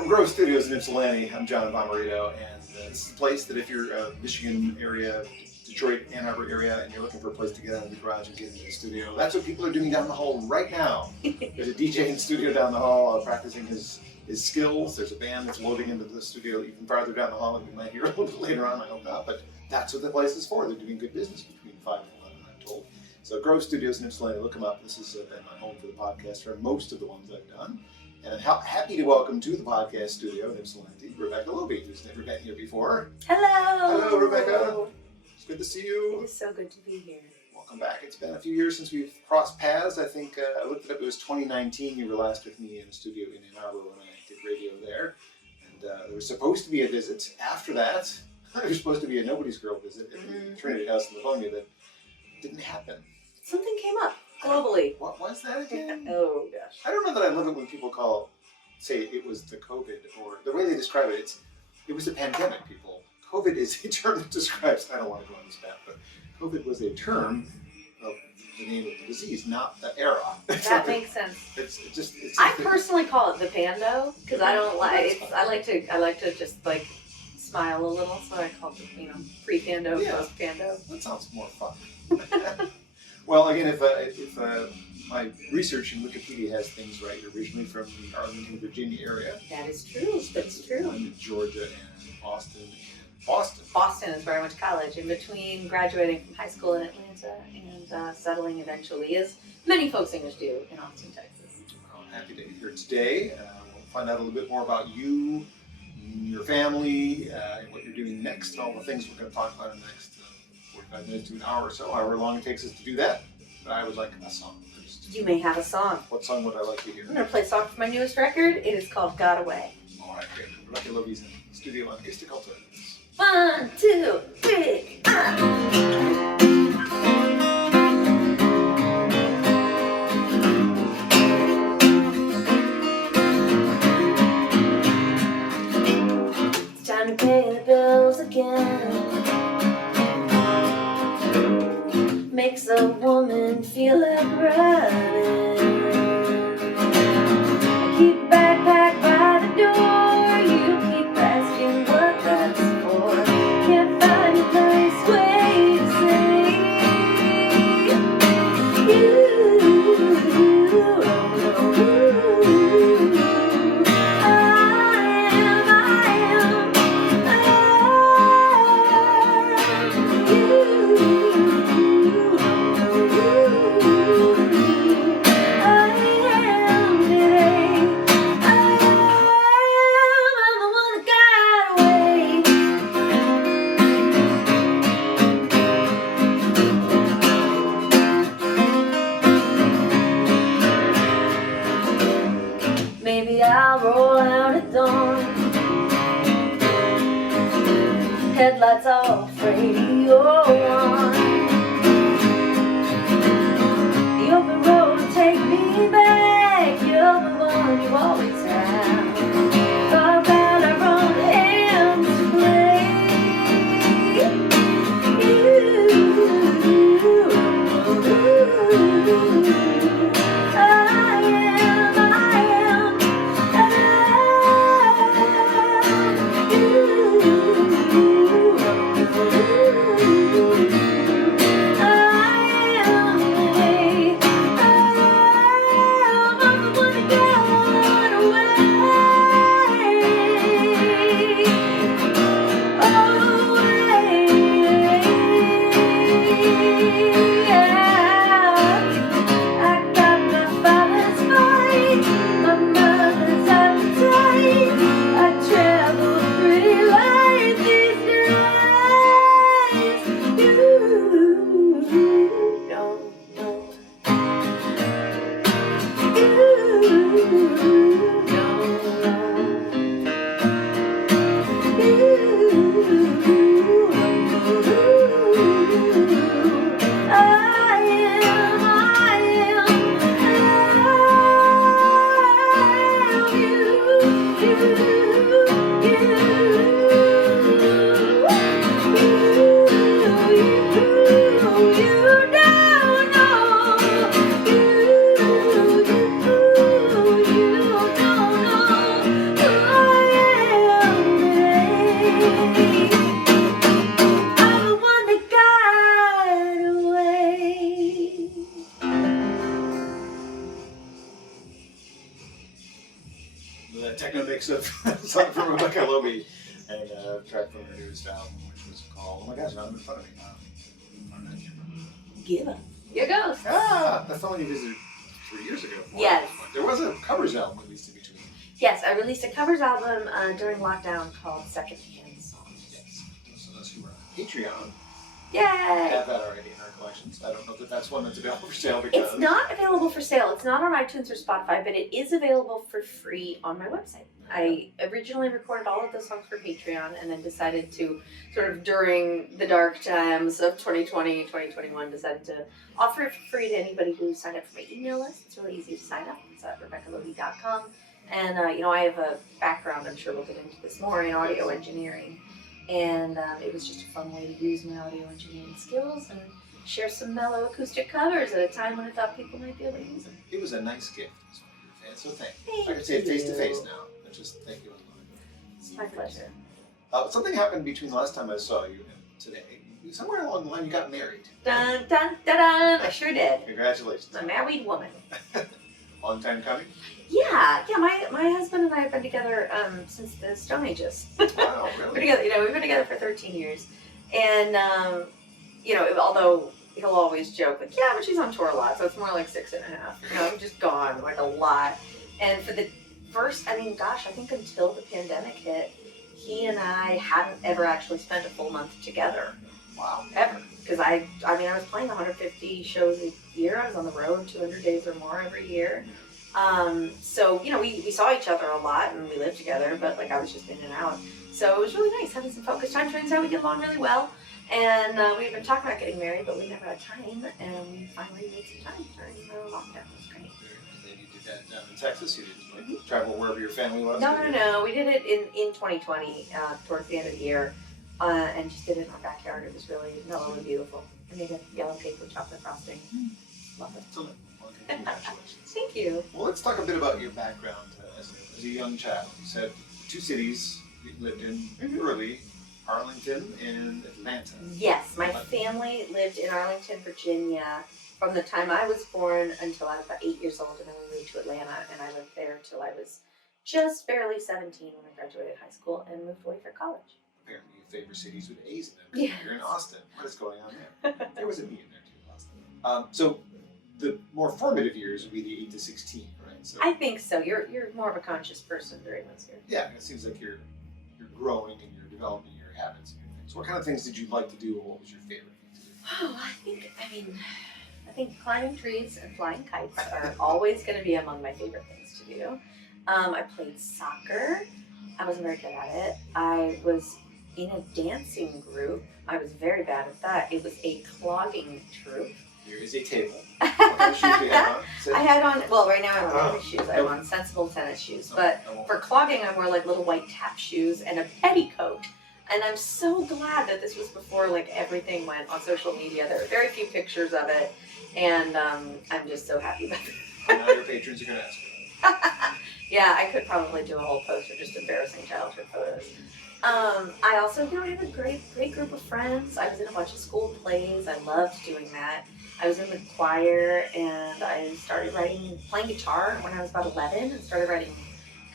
From Grove Studios in Ypsilanti, I'm John Bommarito, and this is a place that if you're Michigan area, Detroit, Ann Arbor area, and you're looking for a place to get out of the garage and get into the studio, that's what people are doing down the hall right now. There's a DJ in the studio down the hall practicing his skills. There's a band that's loading into the studio even farther down the hall, and we might hear a little bit later on, I hope not, but that's what the place is for. They're doing good business between 5 and 11, I'm told. So Grove Studios in Ypsilanti, look them up. This has been my home for the podcast for most of the ones I've done. And I'm happy to welcome to the podcast studio in Ypsilanti, Rebecca Loebe, who's never been here before. Hello! Hello, Rebecca. It's good to see you. It is so good to be here. Welcome back. It's been a few years since we've crossed paths. I think I looked it up. It was 2019. You were last with me in the studio in Ann Arbor when I did radio there. And there was supposed to be a visit after that. There was supposed to be a Nobody's Girl visit at the Trinity House in Livonia that didn't happen. Something came up globally. What was that again? Oh, gosh. I don't know that I love it when people say it was the COVID, or the way they describe it, it was a pandemic, people. COVID is a term that describes, I don't want to go on this path, but COVID was a term of the name of the disease, not the era. That makes sense. I personally call it the pando, because I don't I like to just like smile a little, so I call it, pre-pando, post-pando. That sounds more fun. Well, again, if my research in Wikipedia has things right, originally from the Arlington, Virginia area. That is true. That's true. I'm in Georgia and Boston. Boston is where I went to college, in between graduating from high school in Atlanta and settling eventually, as many folks English do, in Austin, Texas. Well, I'm happy to be here today. We'll find out a little bit more about you, your family, and what you're doing next, and all the things we're going to talk about in the next 45 minutes to an hour or so, however long it takes us to do that. But I would like a song first. You may have a song. What song would I like to hear? I'm going to play a song from my newest record. It is called Got Away. All right, great. Rebecca Loebe's in the studio on Acoustic Alternatives. 1, 2, 3, It's time to pay the bills again. Makes a woman feel like running. I keep a backpack by the door. You keep asking what that's for. Can't find a place where to say maybe I'll roll out at dawn. Headlights off, radio on. The open road will take me back. You're the one you always have. Thought about our own hands to play. Away. the techno mix of something from Rebecca Loebe and a track from her newest album, which was called, oh my gosh, now I'm in front of me. Give up. Here goes. Ah, that's the one you visited 3 years ago. Yes. There was a covers album released in between. Yes, I released a covers album during lockdown called Secondhand Songs. Yes. So those who are on Patreon Yay! have that already in our collections. I don't know that that's one that's available for sale because It's not available for sale. It's not on iTunes or Spotify, but it is available for free on my website. I originally recorded all of the songs for Patreon and then decided to, sort of during the dark times of 2020, 2021, decided to offer it for free to anybody who signed up for my email list. It's really easy to sign up. It's at RebeccaLoebe.com. And, I have a background, I'm sure we'll get into this more, in audio engineering. And it was just a fun way to use my audio engineering skills and share some mellow acoustic covers at a time when I thought people might be able to use them. it was a nice gift. So thank you. Thank I could say it face to you. face now. But just thank you. It's my pleasure. Something happened between the last time I saw you and today. Somewhere along the line, you got married. Dun, dun, dun, dun. I sure did. Congratulations. I'm a married woman. Long time coming. Yeah. My husband and I have been together since the Stone Ages. Wow, We're really? together, we've been together for 13 years. And, although he'll always joke, like, yeah, but she's on tour a lot, so it's more like 6.5. I'm just gone, like, a lot. And for the first, I think until the pandemic hit, he and I hadn't ever actually spent a full month together. Wow. Ever. Because I was playing 150 shows a year. I was on the road 200 days or more every year. So, we saw each other a lot and we lived together, but like I was just in and out. So it was really nice having some focus time. Turns out we get along really well. And we've been talking about getting married, but we never had time. And we finally made some time during the lockdown. It was great. And then you did that down in Texas. You didn't like, travel wherever your family was? No. We did it in 2020, towards the end of the year. And just did it in our backyard. It was really mellow and beautiful. I made a yellow cake with chocolate frosting. Love it. Excellent. Well, congratulations. Thank you. Well, let's talk a bit about your background as a young child. You said 2 cities you lived in early, Arlington and Atlanta. Yes, my family lived in Arlington, Virginia from the time I was born until I was about 8 years old, and then we moved to Atlanta, and I lived there till I was just barely 17 when I graduated high school and moved away for college. Apparently you favor cities with A's in them. Yeah. You're in Austin. What is going on there? There was a B in there too, Austin. So the more formative years would be the 8 to 16, right? So I think so. You're more of a conscious person during those years. yeah, it seems like you're growing and you're developing your habits and your things. What kind of things did you like to do, or what was your favorite thing to do? Oh, I think climbing trees and flying kites are always going to be among my favorite things to do. I played soccer. I wasn't very good at it. I was in a dancing group. I was very bad at that. It was a clogging troupe. Here is a table. What kind of shoes do you have on? Sit. I had on, well, right now I'm on tennis shoes. I'm on sensible tennis shoes. But for clogging, I wore like little white tap shoes and a petticoat. And I'm so glad that this was before like everything went on social media. There are very few pictures of it. And I'm just so happy about it. And now your patrons are going to ask you. Yeah, I could probably do a whole post of just embarrassing childhood photos. I also, I have a great group of friends. I was in a bunch of school plays. I loved doing that. I was in the choir, and I started playing guitar when I was about 11, and started writing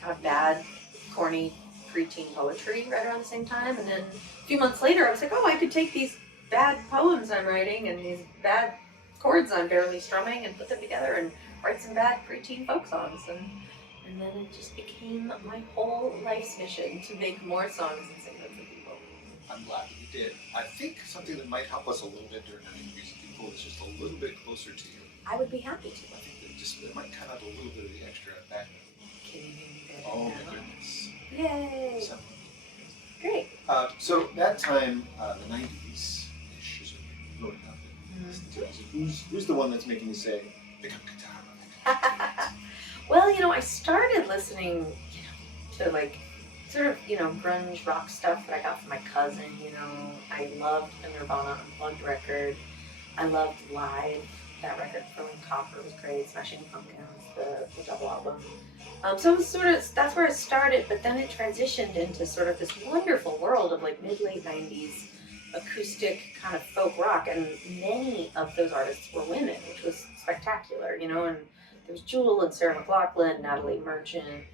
kind of bad, corny, preteen poetry right around the same time. And then a few months later, I was like, oh, I could take these bad poems I'm writing and these bad chords I'm barely strumming and put them together and write some bad preteen folk songs. And then it just became my whole life's mission to make more songs and sing them for people. I'm glad that you did. I think something that might help us a little bit during our interviews if people is just a little bit closer to you. I would be happy to. I think that it might cut out a little bit of the extra background. Can you hear me better Oh now? my goodness. Yay! So, Great. so that time, the 90s-ish is when you're growing up and listening to music. Who's the one that's making you say, pick up guitar? Well, I started listening, to like sort of, grunge rock stuff that I got from my cousin, I loved the Nirvana Unplugged record. I loved Live. That record, Throwing Copper, was great. Smashing Pumpkins, the double album. So it was that's where it started, but then it transitioned into sort of this wonderful world of like mid-late 90s acoustic kind of folk rock, and many of those artists were women, which was spectacular, and there was Jewel and Sarah McLachlan, Natalie Merchant,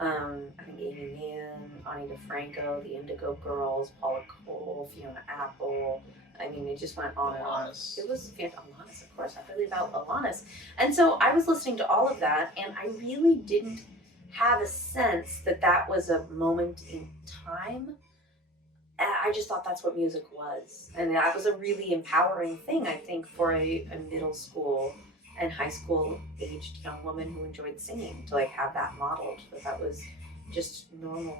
I think Amy Mann, Ani DeFranco, the Indigo Girls, Paula Cole, Fiona Apple. I mean, it just went on and on. It was Alanis, of course. I really about Alanis. And so I was listening to all of that, and I really didn't have a sense that that was a moment in time. I just thought that's what music was. And that was a really empowering thing, I think, for a middle school and high school aged young woman who enjoyed singing, to like have that modeled, that was just normal.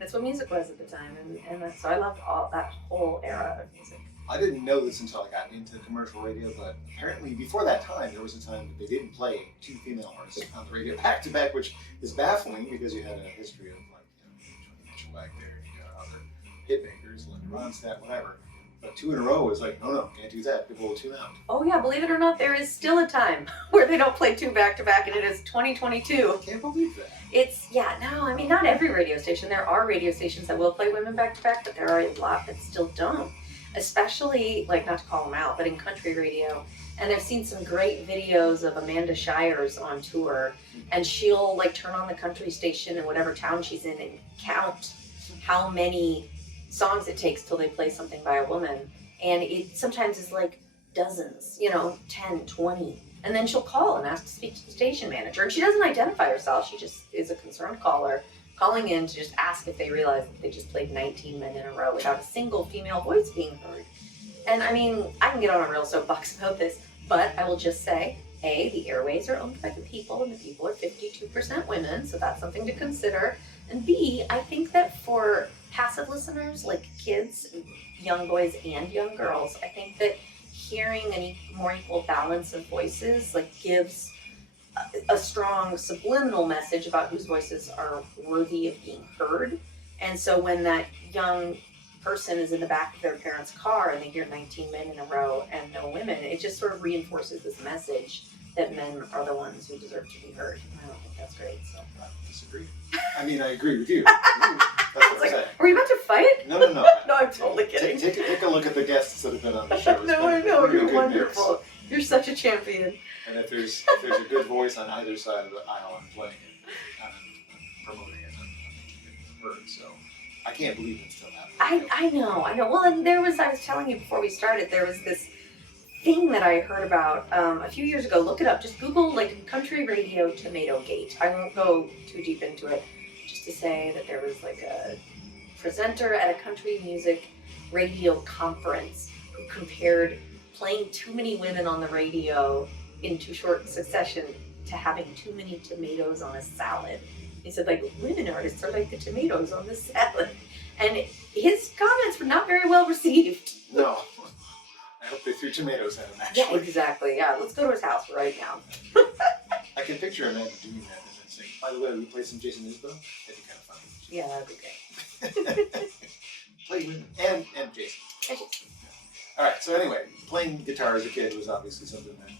That's what music was at the time, and so I loved all that whole era of music. I didn't know this until I got into commercial radio, but apparently before that time, there was a time that they didn't play two female artists on the radio back to back, which is baffling because you had a history of like, Johnny Mitchell back there, you got other hit makers, Linda Ronstadt, whatever. But two in a row is like, no, can't do that. People will tune out. Oh yeah, believe it or not, there is still a time where they don't play two back to back, and it is 2022. I can't believe that. I mean, not every radio station. There are radio stations that will play women back to back, but there are a lot that still don't. Especially, like, not to call them out, but in country radio. And I've seen some great videos of Amanda Shires on tour, and she'll like turn on the country station in whatever town she's in and count how many songs it takes till they play something by a woman. And it sometimes is like dozens, 10, 20. And then she'll call and ask to speak to the station manager. And she doesn't identify herself. She just is a concerned caller calling in to just ask if they realize that they just played 19 men in a row without a single female voice being heard. And I mean, I can get on a real soapbox about this, but I will just say, A, the airways are owned by the people, and the people are 52% women, so that's something to consider. And B, I think that for passive listeners, like kids, young boys and young girls, I think that hearing a more equal balance of voices like gives a strong subliminal message about whose voices are worthy of being heard. And so when that young person is in the back of their parents' car and they hear 19 men in a row and no women, it just sort of reinforces this message that men are the ones who deserve to be heard. And I don't think that's great. So I disagree. I mean, I agree with you. That's what I'm saying. Are we about to fight? No. No, I'm totally kidding. Take a look at the guests that have been on the show. No, I know. You're wonderful. Mix. You're such a champion. And if there's a good voice on either side of the aisle, I'm playing it, I'm promoting it, I'm making it heard. So I can't believe it's still happening. I know. Well, and I was telling you before we started, there was this thing that I heard about a few years ago. Look it up. Just Google like country radio tomato gate. I won't go too deep into it. Just to say that there was like a presenter at a country music radio conference who compared playing too many women on the radio in too short succession to having too many tomatoes on a salad. He said, like, women artists are like the tomatoes on the salad. And his comments were not very well received. No. I hope they threw tomatoes at him, actually. Yeah, exactly. Yeah, let's go to his house right now. I can picture Amanda doing that and then saying, by the way, we play some Jason Isbell? That'd be kind of funny. Yeah, that'd be great. Play women and Jason. All right, so anyway, playing guitar as a kid was obviously something that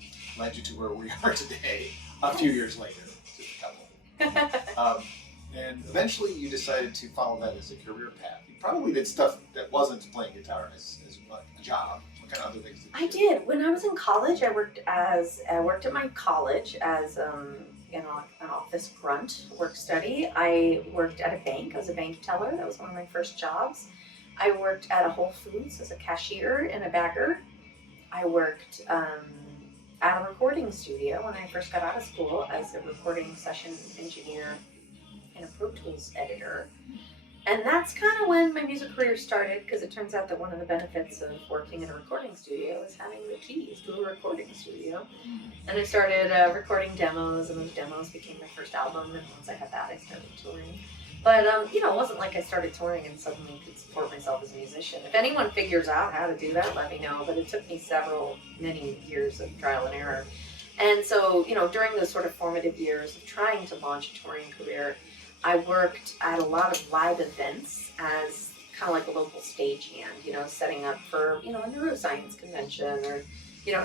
led you to where we are today, a few years later, just a couple. And eventually you decided to follow that as a career path. You probably did stuff that wasn't playing guitar as a job. What kind of other things did you do? I did. When I was in college, I worked at my college as an office grunt work study. I worked at a bank. I was a bank teller. That was one of my first jobs. I worked at a Whole Foods as a cashier and a bagger. I worked at a recording studio when I first got out of school as a recording session engineer and a Pro Tools editor. And that's kind of when my music career started, because it turns out that one of the benefits of working in a recording studio is having the keys to a recording studio. And I started recording demos, and those demos became my first album, and once I had that, I started touring. But, it wasn't like I started touring and suddenly could support myself as a musician. If anyone figures out how to do that, let me know. But it took me many years of trial and error. And so, during those sort of formative years of trying to launch a touring career, I worked at a lot of live events as kind of like a local stagehand, setting up for, a neuroscience convention or,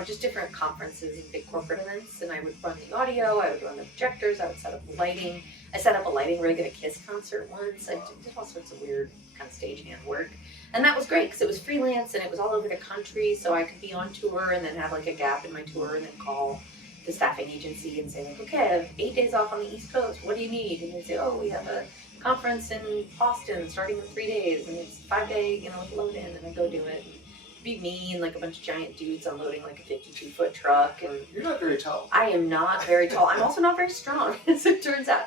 just different conferences and big corporate events. And I would run the audio, I would run the projectors, I would set up the lighting. I set up a lighting rig at a Kiss concert once. I did all sorts of weird kind of stagehand work. And that was great because it was freelance and it was all over the country, so I could be on tour and then have like a gap in my tour and then call the the staffing agency and say like, okay, I have 8 days off on the East Coast. What do you need? And they say, oh, we have a conference in Boston starting in 3 days, and it's 5-day, load in, and I go do it. And it'd be me and like a bunch of giant dudes unloading like a 52-foot truck. And you're not very tall. I am not very tall. I'm also not very strong, as it turns out.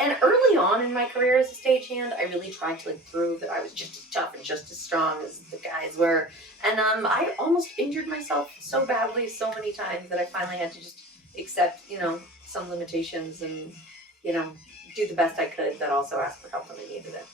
And early on in my career as a stagehand, I really tried to like prove that I was just as tough and just as strong as the guys were. And I almost injured myself so badly so many times that I finally had to just accept, some limitations and, do the best I could, but also ask for help when I needed it.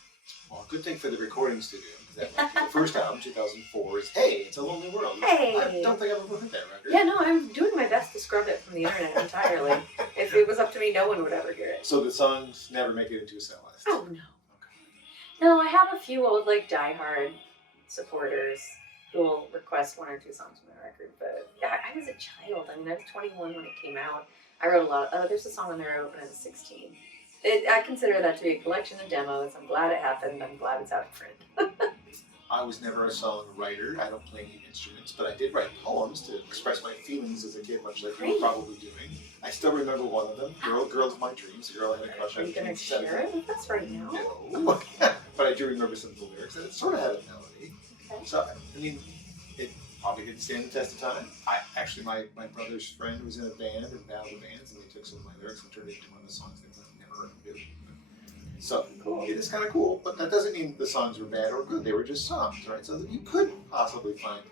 Well, good thing for the recording studio, because that the first album, 2004, is Hey, It's a Lonely World. Hey! I don't think I've ever heard that record. Yeah, no, I'm doing my best to scrub it from the internet entirely. If it was up to me, no one would ever hear it. So the songs never make it into a set list? Oh, no. Okay. No, I have a few old, like, diehard supporters who will request 1 or 2 songs from my record, but yeah, I was a child. I was 21 when it came out. I wrote a lot. There's a song on there I wrote when I was 16. I consider that to be a collection of demos. I'm glad it happened. I'm glad it's out of print. I was never a songwriter. I don't play any instruments, but I did write poems to express my feelings as a kid, much like you were probably doing. I still remember one of them, Girl of My Dreams. A girl I had a crush on. Are you going to share it with us right now? No. But I do remember some of the lyrics, and it sort of had a melody. Okay. So, it probably could stand the test of time. My brother's friend was in a band, in Battle of the Bands, and they took some of my lyrics and turned it into one of the songs they never heard him do. So, cool. It is kind of cool, but that doesn't mean the songs were bad or good. They were just songs, right? So you could possibly find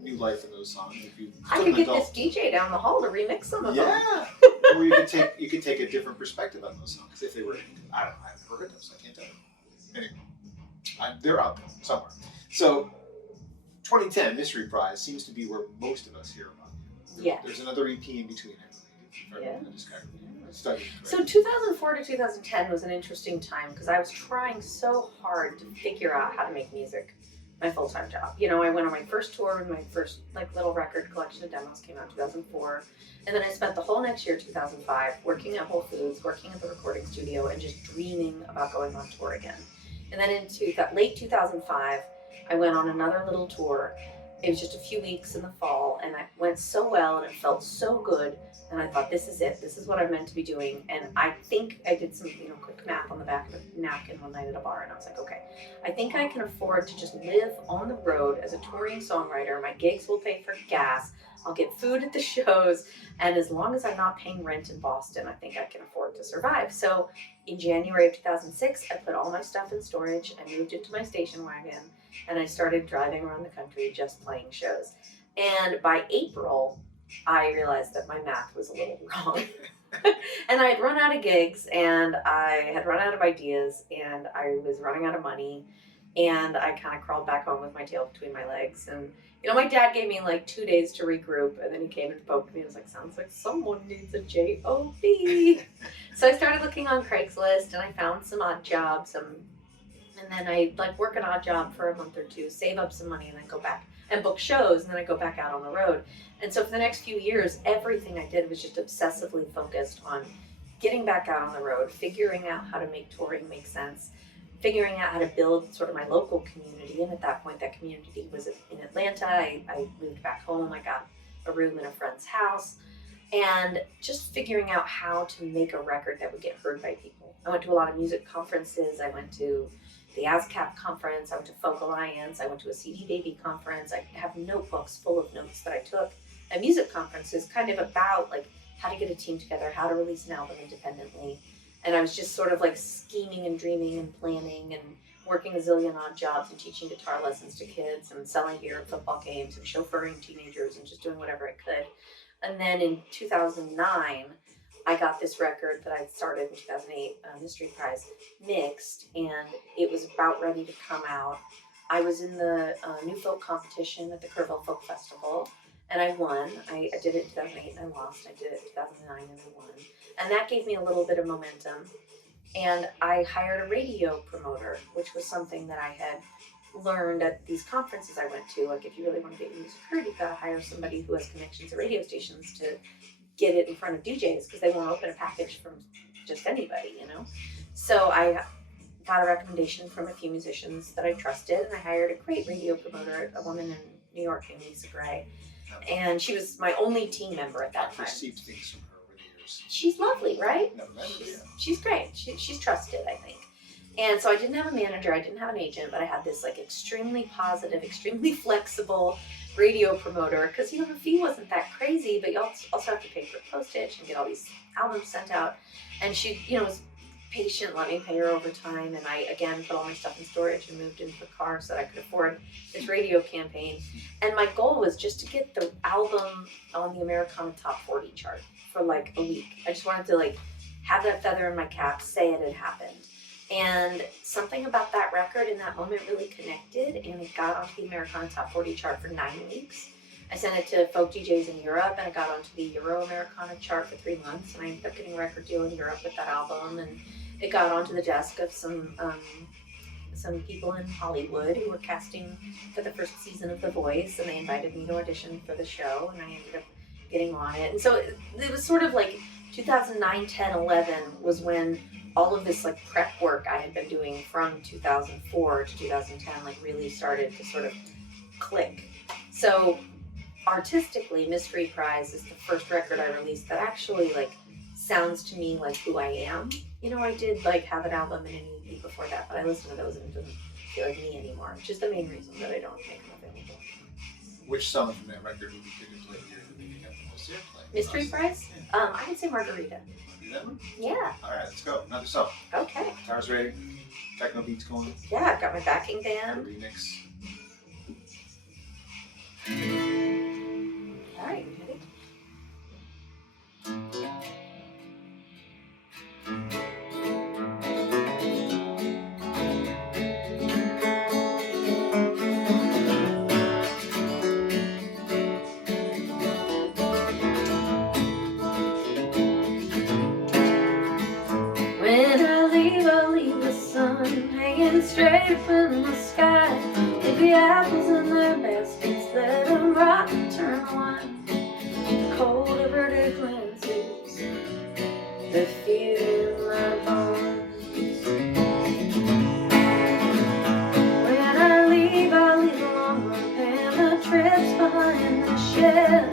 new life in those songs if you. I could get this DJ down the hall to remix some of them. Yeah, or you could take a different perspective on those songs if they were. I haven't heard them, so I can't tell you. Anyway, they're out there somewhere. So, 2010 Mystery Prize seems to be where most of us hear about you. Yeah. There's another EP in between, I believe. Yeah. I just kind of studied. So 2004 to 2010 was an interesting time because I was trying so hard to figure out how to make music my full-time job. I went on my first tour with my first little record collection of demos came out in 2004. And then I spent the whole next year, 2005, working at Whole Foods, working at the recording studio, and just dreaming about going on tour again. And then in late 2005, I went on another little tour. It was just a few weeks in the fall, and it went so well, and it felt so good. And I thought, this is it. This is what I'm meant to be doing. And I think I did some, quick math on the back of a napkin one night at a bar, and I was like, okay, I think I can afford to just live on the road as a touring songwriter. My gigs will pay for gas. I'll get food at the shows. And as long as I'm not paying rent in Boston, I think I can afford to survive. So in January of 2006, I put all my stuff in storage. I moved it to my station wagon, and I started driving around the country just playing shows. And by April, I realized that my math was a little wrong. And I had run out of gigs, and I had run out of ideas, and I was running out of money, and I kind of crawled back home with my tail between my legs. And my dad gave me 2 days to regroup, and then he came and poked me and was like, sounds like someone needs a J-O-B. So I started looking on Craigslist, and I found some odd jobs, and then I work an odd job for a month or two, save up some money, and then go back and book shows, and then I go back out on the road. And so for the next few years, everything I did was just obsessively focused on getting back out on the road, figuring out how to make touring make sense, figuring out how to build sort of my local community. And at that point, that community was in Atlanta. I moved back home. I got a room in a friend's house, and just figuring out how to make a record that would get heard by people. I went to a lot of music conferences. I went to the ASCAP conference. I went to Folk Alliance. I went to a CD Baby conference. I have notebooks full of notes that I took at music conferences, kind of about how to get a team together, how to release an album independently. And I was just sort of scheming and dreaming and planning and working a zillion odd jobs and teaching guitar lessons to kids and selling beer at football games and chauffeuring teenagers and just doing whatever I could. And then in 2009, I got this record that I started in 2008, Mystery Prize, mixed, and it was about ready to come out. I was in the New Folk competition at the Kerrville Folk Festival, and I won. I did it in 2008 and I lost. I did it in 2009 and I won. And that gave me a little bit of momentum. And I hired a radio promoter, which was something that I had learned at these conferences I went to. If you really want to get your music heard, you've got to hire somebody who has connections at radio stations to get it in front of DJs, because they won't open a package from just anybody, So I got a recommendation from a few musicians that I trusted, and I hired a great radio promoter, a woman in New York named Lisa Gray. And she was my only team member at that time. I've received things from her course. She's lovely, right? Never met her, yeah. She's great. She's trusted, I think. And so I didn't have a manager, I didn't have an agent, but I had this like extremely positive, extremely flexible radio promoter, because her fee wasn't that crazy, but you also have to pay for postage and get all these albums sent out. And she, was patient, let me pay her over time, and I again put all my stuff in storage and moved into the car so that I could afford this radio campaign. And my goal was just to get the album on the Americana Top 40 chart for like a week. I just wanted to like have that feather in my cap, say it had happened. And something about that record in that moment really connected, and it got onto the Americana Top 40 chart for 9 weeks. I sent it to folk DJs in Europe, and it got onto the Euro Americana chart for 3 months, and I ended up getting a record deal in Europe with that album, and it got onto the desk of some people in Hollywood who were casting for the first season of The Voice, and they invited me to audition for the show, and I ended up getting on it. And so it was sort of like 2009, 10, 11 was when all of this like prep work I had been doing from 2004 to 2010 like really started to sort of click. So artistically, Mystery Prize is the first record I released that actually like sounds to me like who I am. I did like have an album and an EP before that, but I listen to those and it doesn't feel like me anymore, which is the main reason that I don't make them available. Which song from that record would be good to play here that maybe got the most airplay? Mystery Prize? Yeah. I would say Margarita. Do that one? Yeah. All right, let's go. Another song. Okay. Guitar's ready. Techno beats going. Yeah, I've got my backing Got a band. remix. All right, you ready? I'll leave the sun hanging straight up in the sky. Leave the apples in their baskets, let them rot and turn wine. Cold averted glances, the fear in my bones. When I leave alone, paying the trips behind the shed.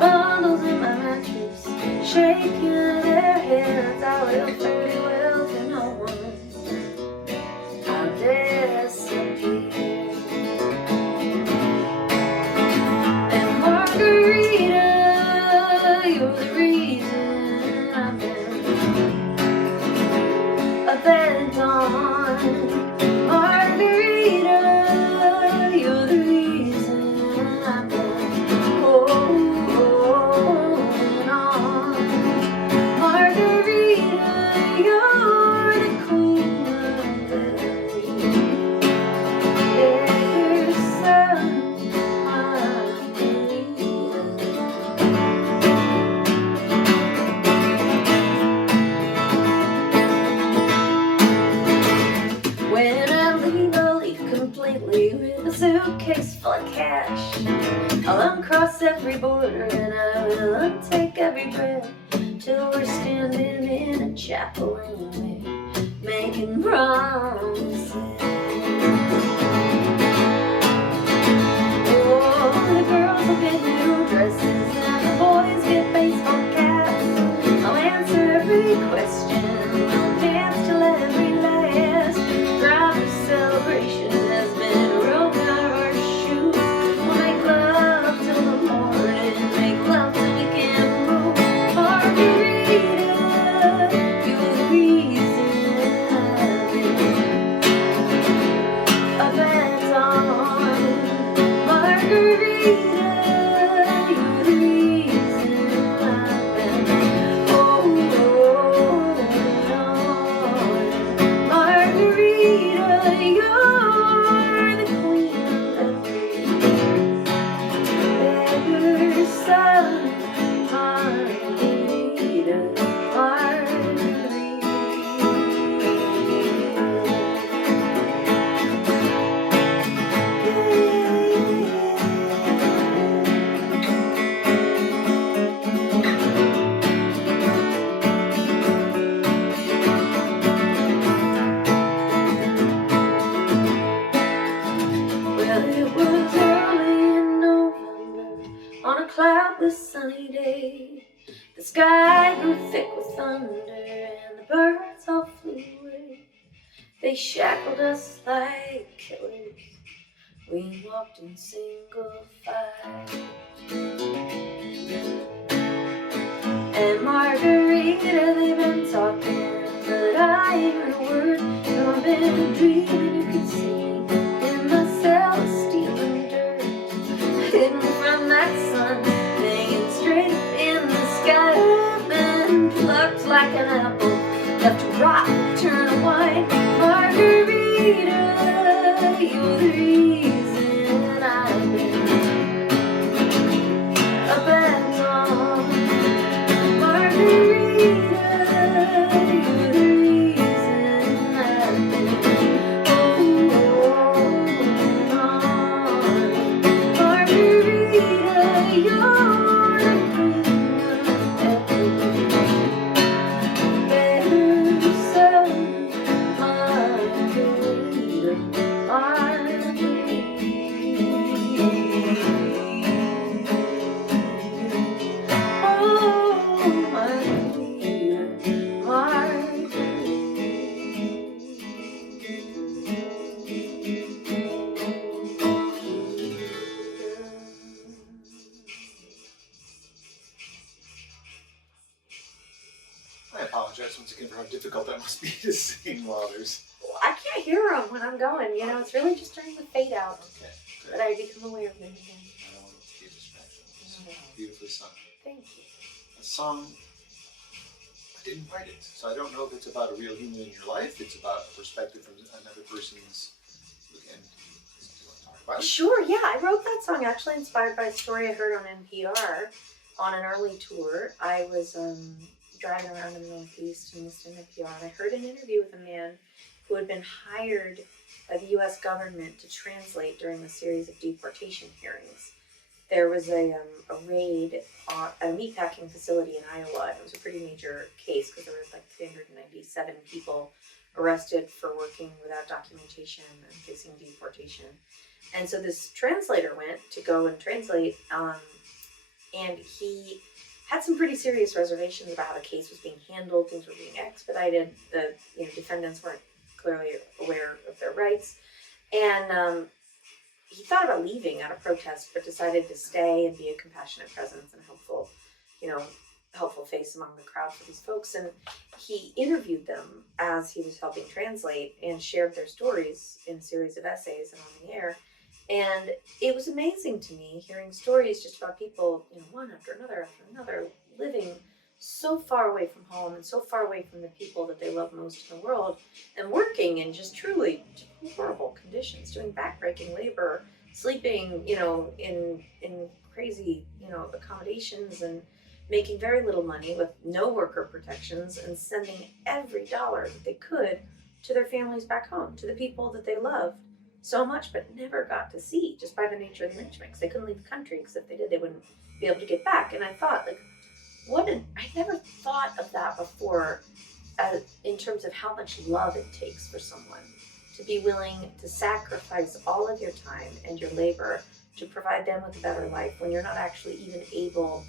Bundles in my mattress, shaking their heads. I will fare thee well to no one. I'll disappear. And Margarita, you're the reason I've been abandoned. Margarita, you're the reason I've been holding on. Margarita, you're the queen of the every sun, Margarita. When I'll leave completely with a suitcase full of cash. I'll uncross every border and I will untake every breath till we're standing in a chapel and we're making promises. Oh, the girls will get new dresses and the boys get baseball caps. I'll answer every question, I'll dance till every last drop of celebration has been rolled out of our shoes. We'll make love till the morning, make love till we can't move. Margarita, you're the reason I've been abandoned. Margarita, you're the reason I've been holding on. Margarita, you're the queen of every sun. Margarita, Margarita. Well, it was early in November on a cloudless sunny day. The sky grew thick with thunder and the birds all flew away. They shackled us like killers. We walked in single file. And Margarita, they've been talking, but I ain't heard a word. No, I've been dreaming you could see in my self-esteem and dirt, hidden from that sun, hanging straight in the sky. I've been plucked like an apple, left to rot, turn white. Margarita, you're the reason I've been a bad song. Margarita, you're the reason I've been holding on. Margarita, you're the queen of everything. Better self, Margarita, Margarita. Oh, Margarita, Margarita. I apologize once again for how difficult that must be to sing while there's. Well, I can't hear them when I'm going, you know, it's really just during the fade out Okay, that good. I become aware of them again. I don't want it to be a distraction. It's Okay. beautifully sung. Thank you. A song, I didn't write it, so I don't know if it's about a real human in your life. It's about a perspective from another person's. And do you want to talk about it? Sure, yeah, I wrote that song actually inspired by a story I heard on NPR on an early tour. I was driving around in the Northeast and listening to NPR, and I heard an interview with a man who had been hired by the U.S. government to translate during a series of deportation hearings. There was a raid on a meatpacking facility in Iowa, and it was a pretty major case because there were like 397 people arrested for working without documentation and facing deportation. And so this translator went to go and translate, and he had some pretty serious reservations about how the case was being handled. Things were being expedited. The defendants weren't clearly aware of their rights, and he thought about leaving out of protest, but decided to stay and be a compassionate presence and helpful face among the crowd for these folks. And he interviewed them as he was helping translate and shared their stories in a series of essays and on the air. And it was amazing to me hearing stories just about people, one after another, living so far away from home and so far away from the people that they love most in the world, and working in just truly horrible conditions, doing backbreaking labor, sleeping, in crazy, accommodations, and making very little money with no worker protections, and sending every dollar that they could to their families back home, to the people that they loved so much but never got to see, just by the nature of the arrangement, because they couldn't leave the country, because if they did, they wouldn't be able to get back. And I thought, I never thought of that before, in terms of how much love it takes for someone to be willing to sacrifice all of your time and your labor to provide them with a better life when you're not actually even able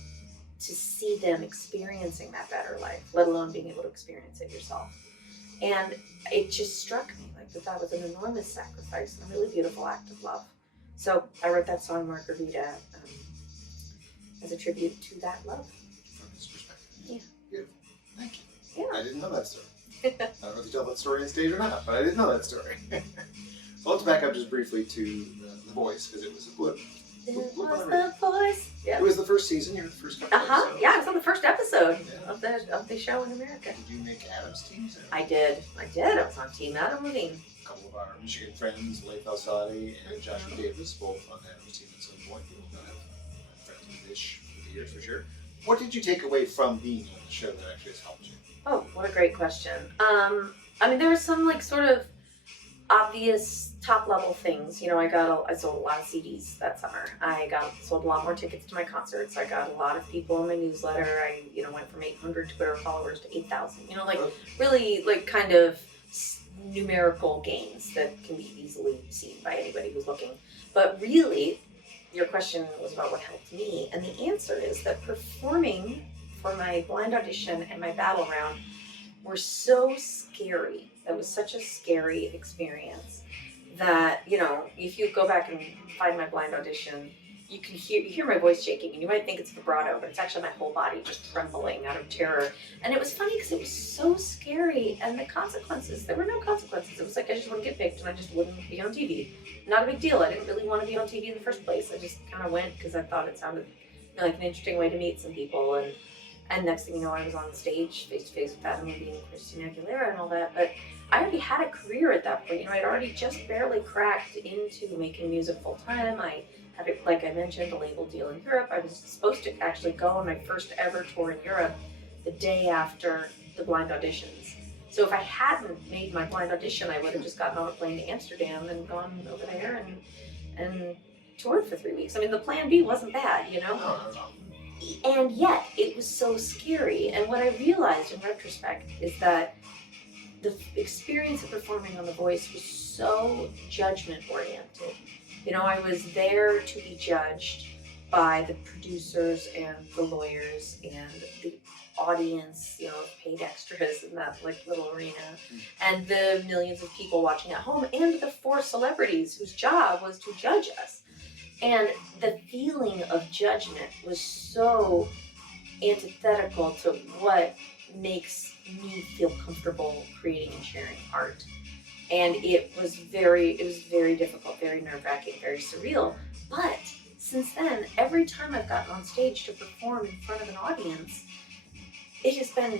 to see them experiencing that better life, let alone being able to experience it yourself. And it just struck me that was an enormous sacrifice and a really beautiful act of love. So I wrote that song, Margarita, as a tribute to that love. From his perspective. Yeah. Beautiful. Thank you. Yeah. I didn't know that story. I don't know if you tell that story on stage or not, but I didn't know that story. So let's back up just briefly to the voice, because it was a blip. It was the voice. It was the first season, your first couple episodes. Yeah, it was on the first episode Yeah. of the show in America. Did you make Adam's team? I did. I was on Team Adam Levine. A couple of our Michigan friends, Leif Alsati and Joshua Davis, both on Adam's team at some point. We'll have friends with Dish for the years for sure. What did you take away from being on the show that actually has helped you? Oh, what a great question. There were some sort of obvious top level things. I sold a lot of CDs that summer. I sold a lot more tickets to my concerts. I got a lot of people in my newsletter. I went from 800 Twitter followers to 8,000. Really kind of numerical gains that can be easily seen by anybody who's looking. But really, your question was about what helped me, and the answer is that performing for my blind audition and my battle round were so scary. That was such a scary experience that, you know, if you go back and find my blind audition, you hear my voice shaking, and you might think it's vibrato, but it's actually my whole body just trembling out of terror. And it was funny because it was so scary, and the consequences, there were no consequences. It was like I just wouldn't get picked, and I just wouldn't be on TV. Not a big deal. I didn't really want to be on TV in the first place. I just kind of went because I thought it sounded, you know, like an interesting way to meet some people. And next thing you know, I was on stage face to face with Adam Levine and Christina Aguilera and all that. But I already had a career at that point. You know, I'd already just barely cracked into making music full time. I had, like I mentioned, a label deal in Europe. I was supposed to actually go on my first ever tour in Europe the day after the blind auditions. So if I hadn't made my blind audition, I would have just gotten on a plane to Amsterdam and gone over there and toured for 3 weeks. I mean, the plan B wasn't bad, you know? And yet, it was so scary. And what I realized in retrospect is that the experience of performing on The Voice was so judgment-oriented. You know, I was there to be judged by the producers and the lawyers and the audience, you know, paid extras in that like little arena, and the millions of people watching at home, and the 4 celebrities whose job was to judge us. And the feeling of judgment was so antithetical to what makes me feel comfortable creating and sharing art. And it was very difficult, very nerve-wracking, very surreal. But since then, every time I've gotten on stage to perform in front of an audience, it has been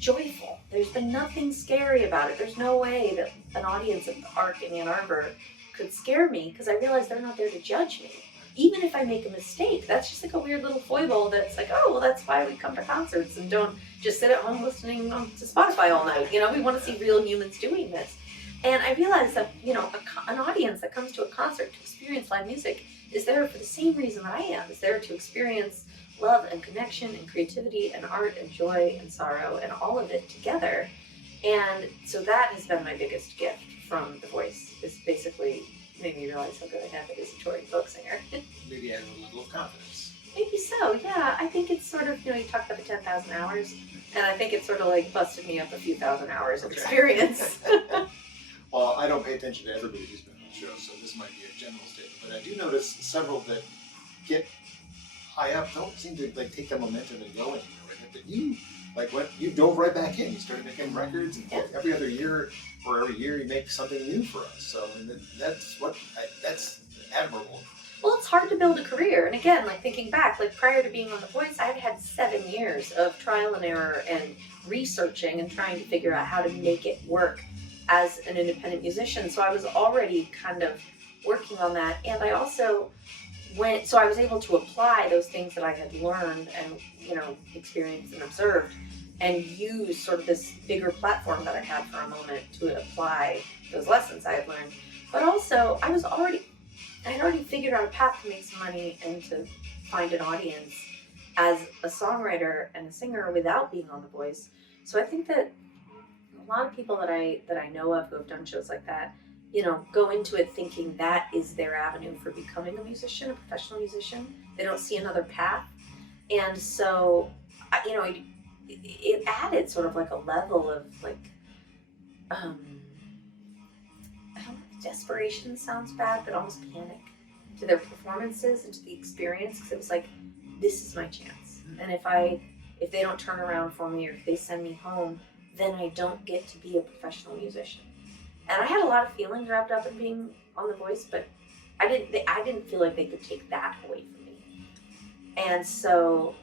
joyful. There's been nothing scary about it. There's no way that an audience at the Arc in Ann Arbor could scare me, because I realize they're not there to judge me. Even if I make a mistake, that's just like a weird little foible that's like, oh, well, that's why we come to concerts and don't just sit at home listening to Spotify all night. You know, we want to see real humans doing this. And I realized that, you know, an audience that comes to a concert to experience live music is there for the same reason that I am. Is there to experience love and connection and creativity and art and joy and sorrow and all of it together. And so that has been my biggest gift from The Voice, is basically made me realize how good I have it as a touring folk singer. Maybe add a level of confidence. Maybe so, yeah. I think it's sort of, you know, you talked about the 10,000 hours, and I think it sort of like busted me up a few thousand hours of experience. Well, I don't pay attention to everybody who's been on the show, so this might be a general statement, but I do notice several that get high up don't seem to like take that momentum and go anywhere with it. But you, like, you dove right back in. You started making records, and every other year or every year you make something new for us. So, and that's admirable. Well, it's hard to build a career. And again, like thinking back, like prior to being on The Voice, I had 7 years of trial and error and researching and trying to figure out how to make it work as an independent musician. So I was already kind of working on that. And I also so I was able to apply those things that I had learned and, you know, experienced and observed, and use sort of this bigger platform that I had for a moment to apply those lessons I had learned. But also, I had already figured out a path to make some money and to find an audience as a songwriter and a singer without being on The Voice. So I think that a lot of people that I know of who have done shows like that, you know, go into it thinking that is their avenue for becoming a musician, a professional musician. They don't see another path. And so, you know, it added sort of like a level of like, I don't know, desperation sounds bad, but almost panic to their performances and to the experience, because it was like, this is my chance. And if they don't turn around for me, or if they send me home, then I don't get to be a professional musician. And I had a lot of feelings wrapped up in being on The Voice, but I didn't feel like they could take that away from me. And so,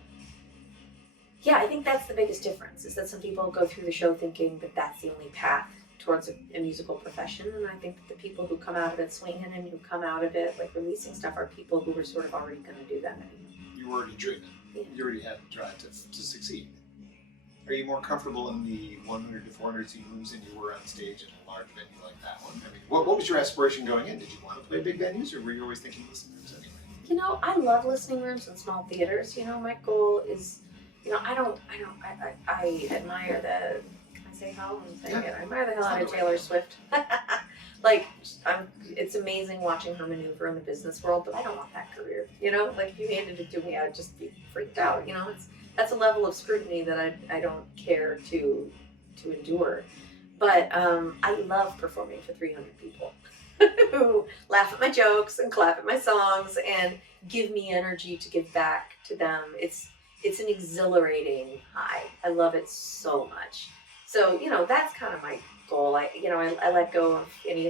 yeah, I think that's the biggest difference, is that some people go through the show thinking that that's the only path towards a musical profession. And I think that the people who come out of it swinging and who come out of it like releasing stuff are people who were sort of already going to do that anyway. You were already driven. Yeah. You already had the drive to succeed. Are you more comfortable in the 100 to 400 seat rooms than you were on stage in a large venue like that one? I mean, what was your aspiration going in? Did you want to play big venues, or were you always thinking listening rooms anyway? You know, I love listening rooms and small theaters. You know, my goal is, you know, I admire the, can I say how? I admire the hell out of Taylor Swift. Like, it's amazing watching her maneuver in the business world, but I don't want that career. You know, like if you handed it to me, I'd just be freaked out. You know, that's a level of scrutiny that I don't care to endure. But I love performing for 300 people who laugh at my jokes and clap at my songs and give me energy to give back to them. It's an exhilarating high. I love it so much. So, that's kind of my goal. I let go of any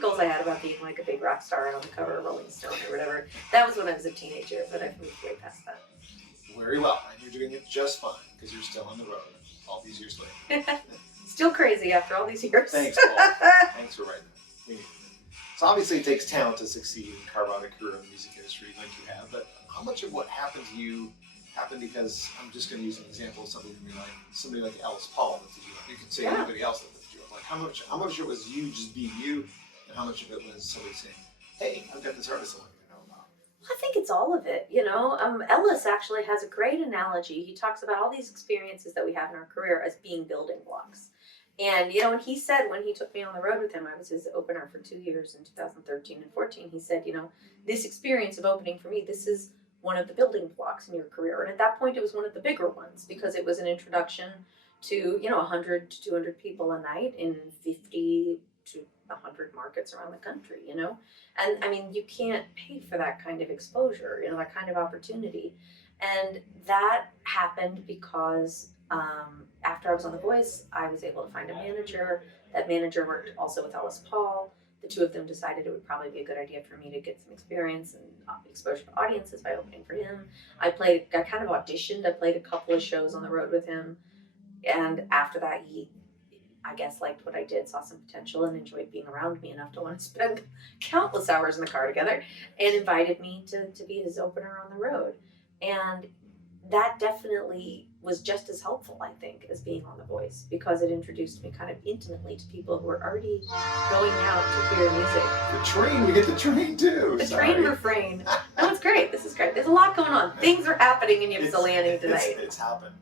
goals I had about being like a big rock star and on the cover of Rolling Stone or whatever. That was when I was a teenager, but I've moved way past that. Very well, and you're doing it just fine because you're still on the road all these years later. Still crazy after all these years. Thanks, Paul. Thanks for writing that. We need it. So obviously it takes talent to succeed and carve out a career in the music industry like you have, but how much of what happened to you happened because, I'm just going to use an example of somebody like Ellis Paul lifted you up. You could say anybody else that lifted you up. Like how much of it was you just being you, and how much of it was somebody saying, hey, I've got this artist I want you to know about? I think it's all of it, Ellis actually has a great analogy. He talks about all these experiences that we have in our career as being building blocks. And, and he said when he took me on the road with him, I was his opener for 2 years in 2013 and 14, he said, this experience of opening for me, this is one of the building blocks in your career. And at that point, it was one of the bigger ones because it was an introduction to, 100 to 200 people a night in 50 to 100 markets around the country, And I mean, you can't pay for that kind of exposure, that kind of opportunity. And that happened because after I was on The Voice, I was able to find a manager. That manager worked also with Ellis Paul. The two of them decided it would probably be a good idea for me to get some experience and exposure to audiences by opening for him. I kind of auditioned. I played a couple of shows on the road with him. And after that, he, I guess, liked what I did, saw some potential, and enjoyed being around me enough to want to spend countless hours in the car together, and invited me to be his opener on the road. And that definitely was just as helpful, I think, as being on The Voice, because it introduced me kind of intimately to people who were already going out to hear music. The train, we get the train too. The train refrain. No, it's great. This is great. There's a lot going on. Things are happening in Ypsilanti tonight. It's happened.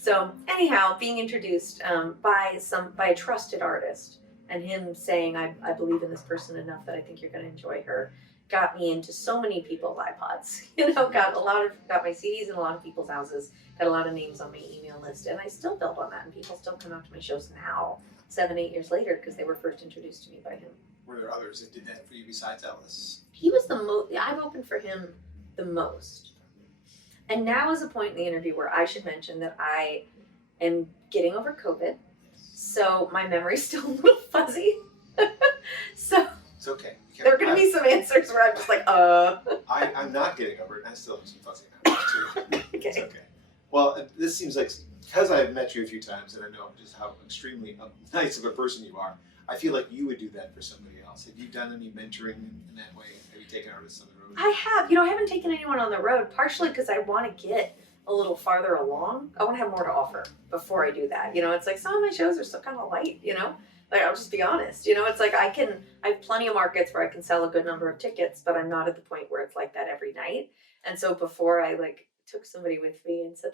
So anyhow, being introduced by a trusted artist, and him saying, I believe in this person enough that I think you're going to enjoy her, got me into so many people's iPods. Got my CDs in a lot of people's houses, got a lot of names on my email list, and I still build on that, and people still come out to my shows now, 7-8 years later, because they were first introduced to me by him. Were there others that did that for you besides Ellis? He was the most, I've opened for him the most. And now is a point in the interview where I should mention that I am getting over COVID, so my memory's still a little fuzzy. So it's okay. There are going to be some answers where I'm just like, I'm not getting over it, and I still have some fuzzy memories too. Okay. It's okay. Well, this seems like, because I've met you a few times and I know just how extremely nice of a person you are, I feel like you would do that for somebody else. Have you done any mentoring in that way? Have you taken artists on the road? I have. I haven't taken anyone on the road, partially because I want to get a little farther along. I want to have more to offer before I do that. It's like some of my shows are still kind of light, Like, I'll just be honest, it's like I have plenty of markets where I can sell a good number of tickets, but I'm not at the point where it's like that every night. And so before I took somebody with me and said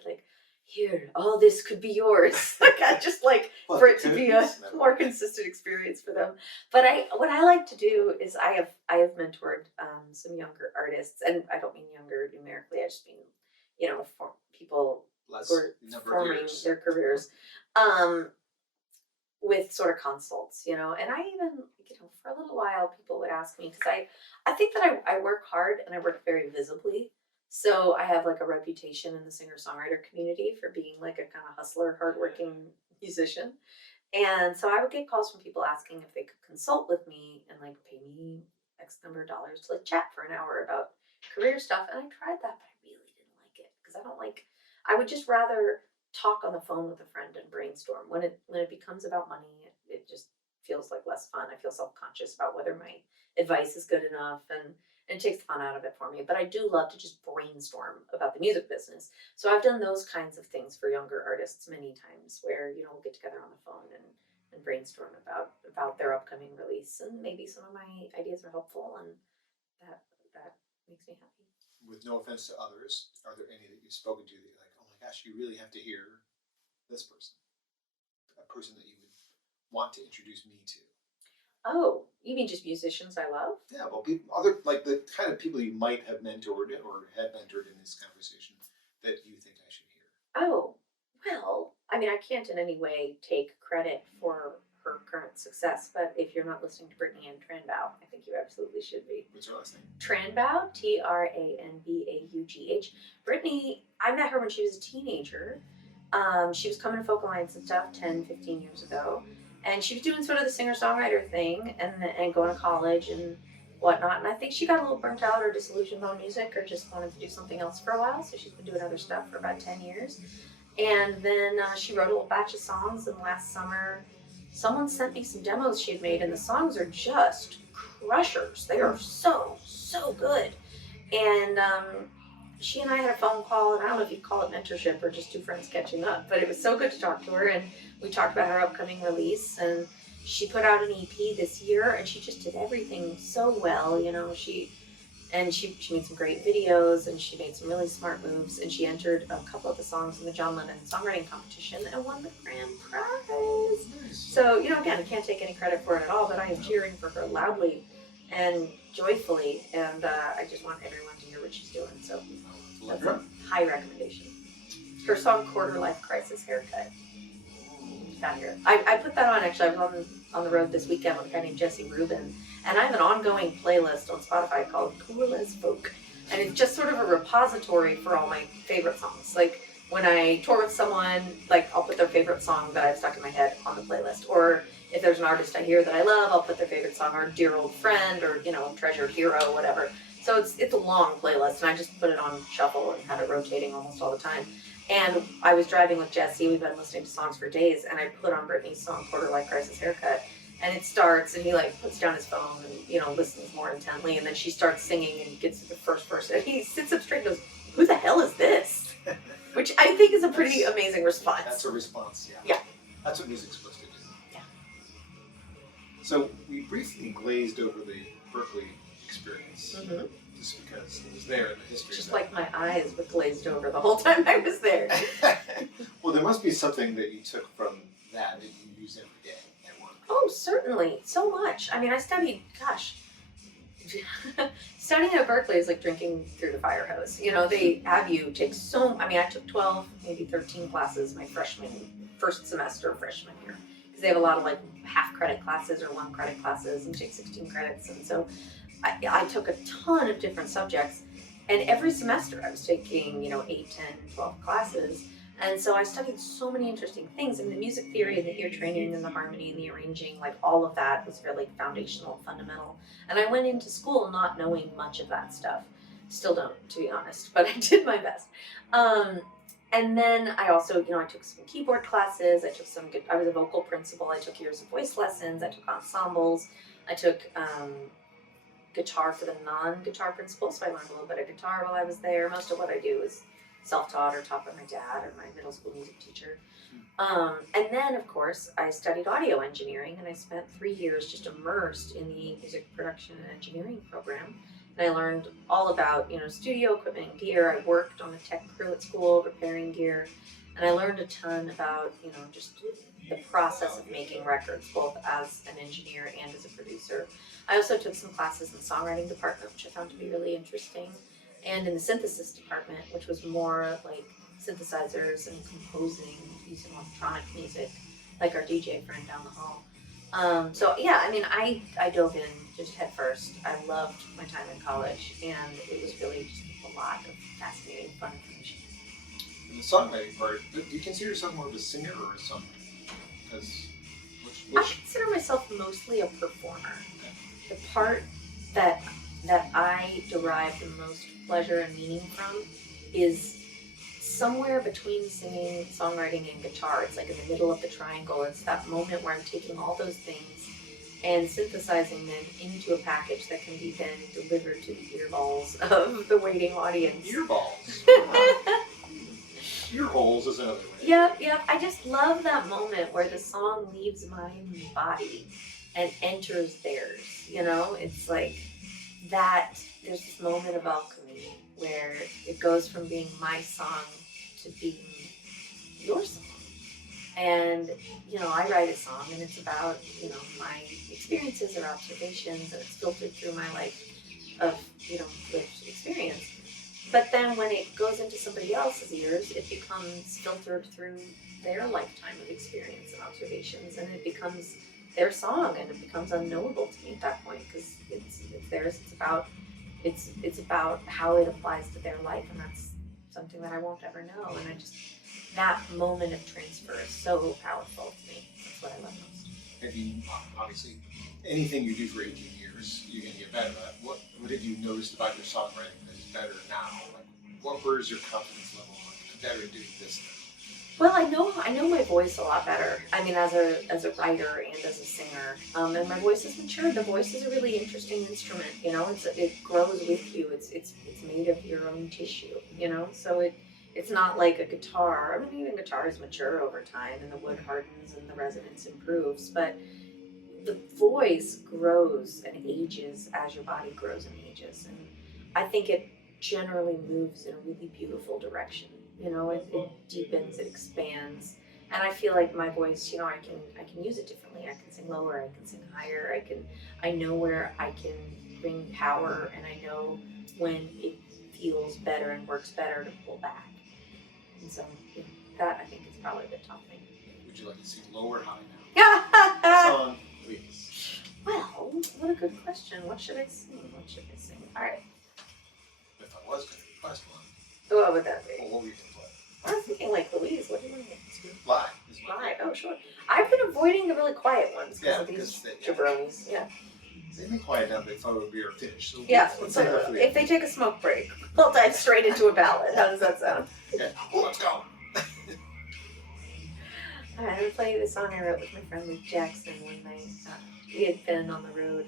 here, all this could be yours. I just for it to be a more consistent experience for them. But what I like to do is I have mentored some younger artists, and I don't mean younger numerically. I just mean, for people who are forming their careers. With sort of consults, and I even, for a little while, people would ask me, because I think that I work hard and I work very visibly. So I have a reputation in the singer-songwriter community for being a kind of hustler, hardworking musician. And so I would get calls from people asking if they could consult with me and pay me X number of dollars to chat for an hour about career stuff. And I tried that, but I really didn't like it, because I would just rather talk on the phone with a friend and brainstorm. When it becomes about money, it just feels less fun. I feel self-conscious about whether my advice is good enough, and it takes the fun out of it for me. But I do love to just brainstorm about the music business. So I've done those kinds of things for younger artists many times, where we'll get together on the phone and brainstorm about their upcoming release, and maybe some of my ideas are helpful, and that makes me happy. With no offense to others, are there any that you've spoken to that you're like, oh my gosh, you really have to hear this person? A person that you would want to introduce me to? Oh, you mean just musicians I love? Yeah, well, the kind of people you might have mentored or had mentored in this conversation that you think I should hear. Oh, well, I mean, I can't in any way take credit for her current success, but if you're not listening to Brittany Ann Tranbauch, I think you absolutely should be. What's your last name? Tranbauch, Tranbaugh. Brittany, I met her when she was a teenager. She was coming to Folk Alliance and stuff 10, 15 years ago. And she was doing sort of the singer-songwriter thing and going to college and whatnot. And I think she got a little burnt out or disillusioned on music or just wanted to do something else for a while. So she's been doing other stuff for about 10 years. And then she wrote a little batch of songs. And last summer, someone sent me some demos she had made. And the songs are just crushers. They are so, so good. And she and I had a phone call, and I don't know if you'd call it mentorship or just two friends catching up, but it was so good to talk to her, and we talked about her upcoming release, and she put out an EP this year, and she just did everything so well, you know, she made some great videos, and she made some really smart moves, and she entered a couple of the songs in the John Lennon songwriting competition and won the grand prize. Nice. So, you know, again, I can't take any credit for it at all, but I am cheering for her loudly and joyfully, and I just want everyone to hear what she's doing, so that's a high recommendation. Her song Quarter Life Crisis Haircut. You gotta hear it. I put that on, actually. I was on the road this weekend with a guy named Jesse Rubin, and I have an ongoing playlist on Spotify called Cool as Folk, and it's just sort of a repository for all my favorite songs. Like, when I tour with someone, like, I'll put their favorite song that I've stuck in my head on the playlist, or if there's an artist I hear that I love, I'll put their favorite song, or Dear Old Friend, or, you know, Treasured Hero, whatever. So it's a long playlist, and I just put it on shuffle and have it rotating almost all the time. And I was driving with Jesse, we've been listening to songs for days, and I put on Brittany's song, Quarter Life Crisis Haircut, and it starts, and he, like, puts down his phone and, you know, listens more intently, and then she starts singing and gets to the first verse, and he sits up straight and goes, who the hell is this? Which I think is a pretty amazing response. That's a response, yeah. Yeah. That's what music's supposed to do. Yeah. So we briefly glazed over the Berkeley experience, Mm-hmm. just because it was there in the history. Just of like my eyes were glazed over the whole time I was there. Well, there must be something that you took from that you use every day at work. Oh, certainly. So much. I mean, I studied, gosh, studying at Berkeley is like drinking through the fire hose. You know, they have you take I took 12, maybe 13 classes my first semester of freshman year. Because they have a lot of like half credit classes or 1 credit classes, and you take 16 credits. And so I took a ton of different subjects. And every semester I was taking, 8, 10, 12 classes. And so I studied so many interesting things, and the music theory and the ear training and the harmony and the arranging, like all of that was really foundational, fundamental. And I went into school not knowing much of that stuff. Still don't, to be honest, but I did my best. And then I also, I took some keyboard classes. I was a vocal principal. I took years of voice lessons. I took ensembles. I took guitar for the non-guitar principal, so I learned a little bit of guitar while I was there. Most of what I do is self-taught or taught by my dad or my middle school music teacher. And then, of course, I studied audio engineering, and I spent 3 years just immersed in the music production and engineering program. And I learned all about, studio equipment and gear. I worked on the tech crew at school, repairing gear. And I learned a ton about, just the process of making records, both as an engineer and as a producer. I also took some classes in the songwriting department, which I found to be really interesting, and in the synthesis department, which was more like synthesizers and composing using electronic music, like our DJ friend down the hall. I dove in just head first. I loved my time in college, and it was really just a lot of fascinating, fun information. In the songwriting part, do you consider yourself more of a singer or a songwriter? Because I consider myself mostly a performer. The part that I derive the most pleasure and meaning from is somewhere between singing, songwriting, and guitar. It's like in the middle of the triangle. It's that moment where I'm taking all those things and synthesizing them into a package that can be then delivered to the earballs of the waiting audience. Earballs? Earholes is another way. Yep. I just love that moment where the song leaves my body and enters theirs. It's like that. There's this moment of alchemy where it goes from being my song to being your song. And, I write a song, and it's about, my experiences or observations, and it's filtered through my life of, lived experience. But then when it goes into somebody else's ears, it becomes filtered through their lifetime of experience and observations, and it becomes their song, and it becomes unknowable to me at that point, because it's theirs. It's about how it applies to their life, and that's something that I won't ever know. And I just, that moment of transfer is so powerful to me. That's what I love most. Have you, obviously, anything you do for 18 years, you're going to get better at. What have you noticed about your songwriting that is better now? Like, where's your confidence level? I'm better at doing this now. Well, I know my voice a lot better. I mean, as a writer and as a singer, and my voice has matured. The voice is a really interesting instrument. You know, it grows with you. It's made of your own tissue. You know, so it's not like a guitar. I mean, even guitars mature over time, and the wood hardens and the resonance improves. But the voice grows and ages as your body grows and ages, and I think it generally moves in a really beautiful direction. You know, it deepens, it expands, and I feel like my voice, you know, I can use it differently. I can sing lower, I can sing higher. I know where I can bring power, and I know when it feels better and works better to pull back. And so, you know, that I think is probably the top thing. Would you like to sing low or high now? Song, please. Well, what a good question. What should I sing? All right. If I was going to request one, What would that be? well, what were you going to play? I was thinking like Louise. What do you want to get? Live. Live. Oh, sure. I've been avoiding the really quiet ones Yeah, of because these jabronis. Yeah. They've been quiet now, but they thought we were finished. So Yeah. let's So save that for the if they take a smoke break, we'll dive straight into a ballad. How does that sound? Yeah. Well, let's go. All right, I'm gonna play you the song I wrote with my friend Luke Jackson one night. We had been on the road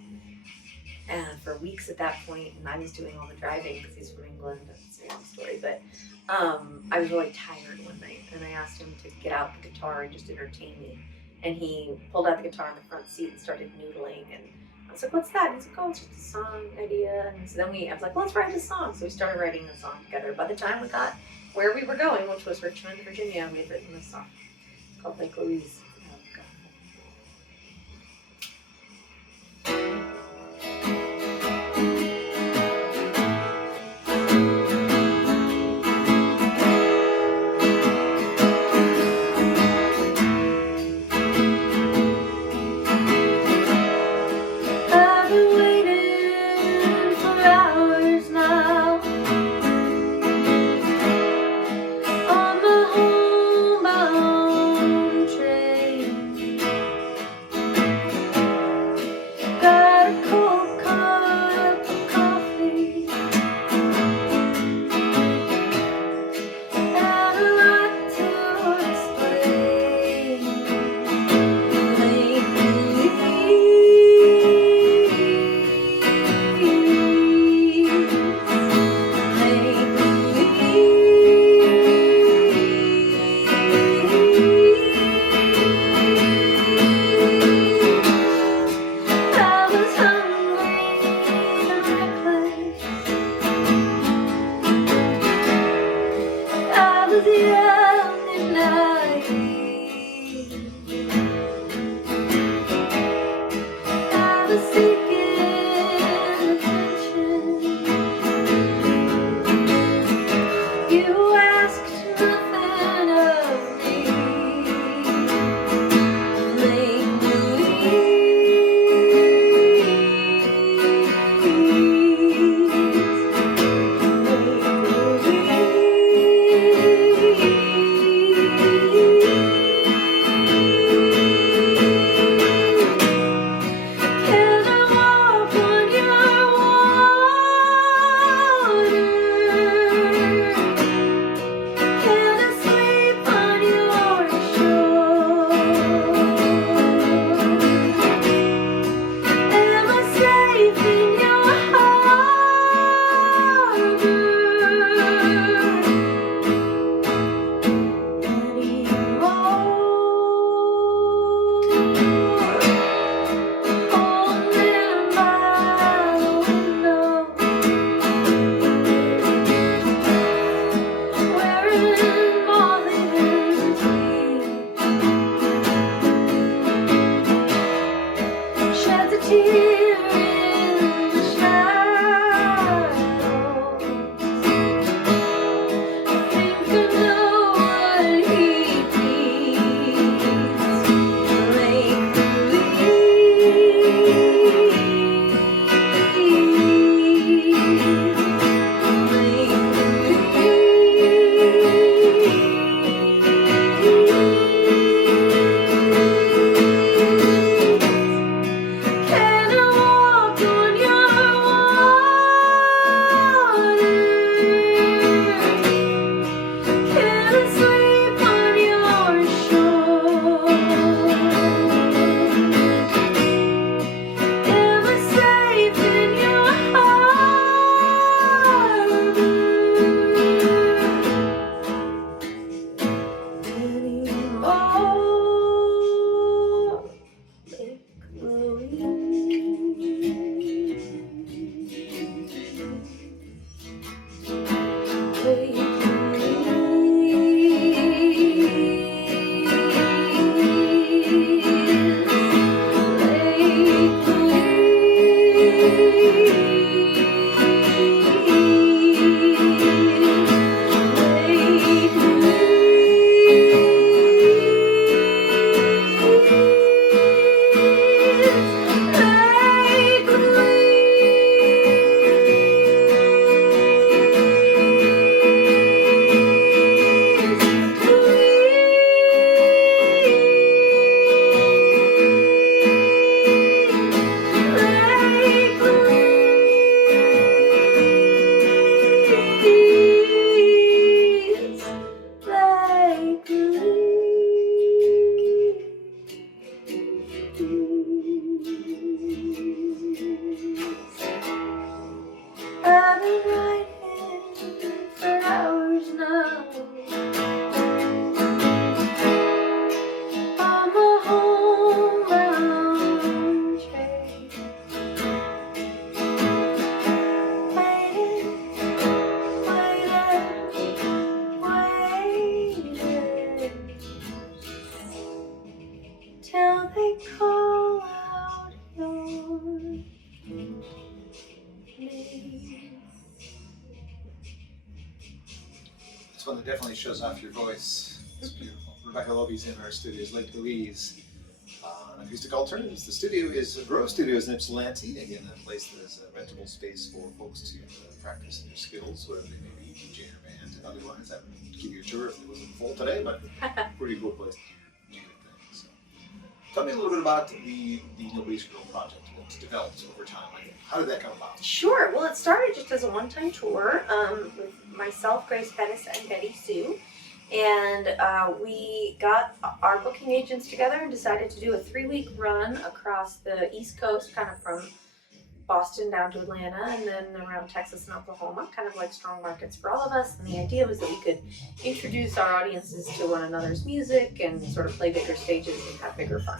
for weeks at that point, and I was doing all the driving because he's from England. That's a long story, but I was really tired one night, and I asked him to get out the guitar and just entertain me. And he pulled out the guitar in the front seat and started noodling, and I was like, "What's that?" And he's like, "Oh, it's just a song idea." And so then I was like, "Well, let's write a song." So we started writing the song together. By the time we got where we were going, which was Richmond, Virginia, we had written this song. It's called Lake Louise. I've been waiting for hours now on the homebound train. one that definitely shows off your voice. It's beautiful. Rebecca Loebe's in our studios, Lake Louise. Acoustic Alternatives. The studio is Grove Studios in Ypsilanti. Again, a place that is a rentable space for folks to practice their skills, whatever they may be, DJ or band. Otherwise, I would give you a tour if it wasn't full today, but pretty cool place to do your thing. So, tell me a little bit about the Nobody's Girl project that's developed over time. Like, how did that come about? Sure. Well, it started just as a one-time tour with myself, Grace Pettis, and Betty Sue. And we got our booking agents together and decided to do a 3-week run across the East Coast, kind of from Boston down to Atlanta and then around Texas and Oklahoma, kind of like strong markets for all of us. And the idea was that we could introduce our audiences to one another's music and sort of play bigger stages and have bigger fun.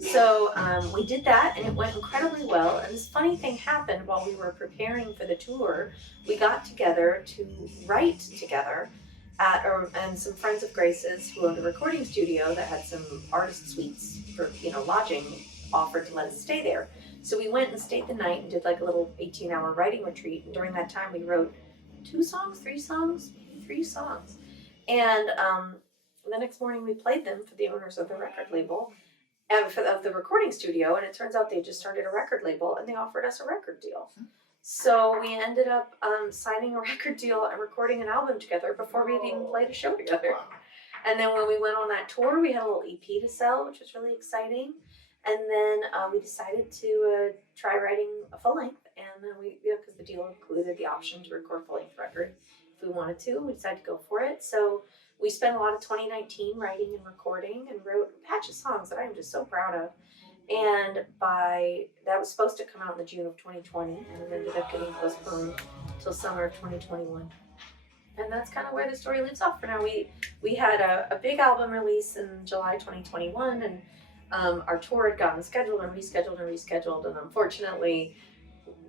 So we did that, and it went incredibly well. And this funny thing happened while we were preparing for the tour. We got together to write together. And some friends of Grace's who owned a recording studio that had some artist suites for, lodging, offered to let us stay there. So we went and stayed the night and did like a little 18-hour writing retreat. And during that time, we wrote 3 songs. And the next morning, we played them for the owners of the record label and of the recording studio. And it turns out they just started a record label, and they offered us a record deal. So we ended up signing a record deal and recording an album together before we had even played a show together. Wow. And then when we went on that tour, we had a little EP to sell, which was really exciting. And then we decided to try writing a full length. And then because the deal included the option to record a full length record if we wanted to, we decided to go for it. So we spent a lot of 2019 writing and recording and wrote a patch of songs that I'm just so proud of. And that was supposed to come out in the June of 2020, and it ended up getting postponed till summer of 2021. And that's kind of where the story leaves off for now. We had a big album release in July 2021, and our tour had gotten scheduled, and and unfortunately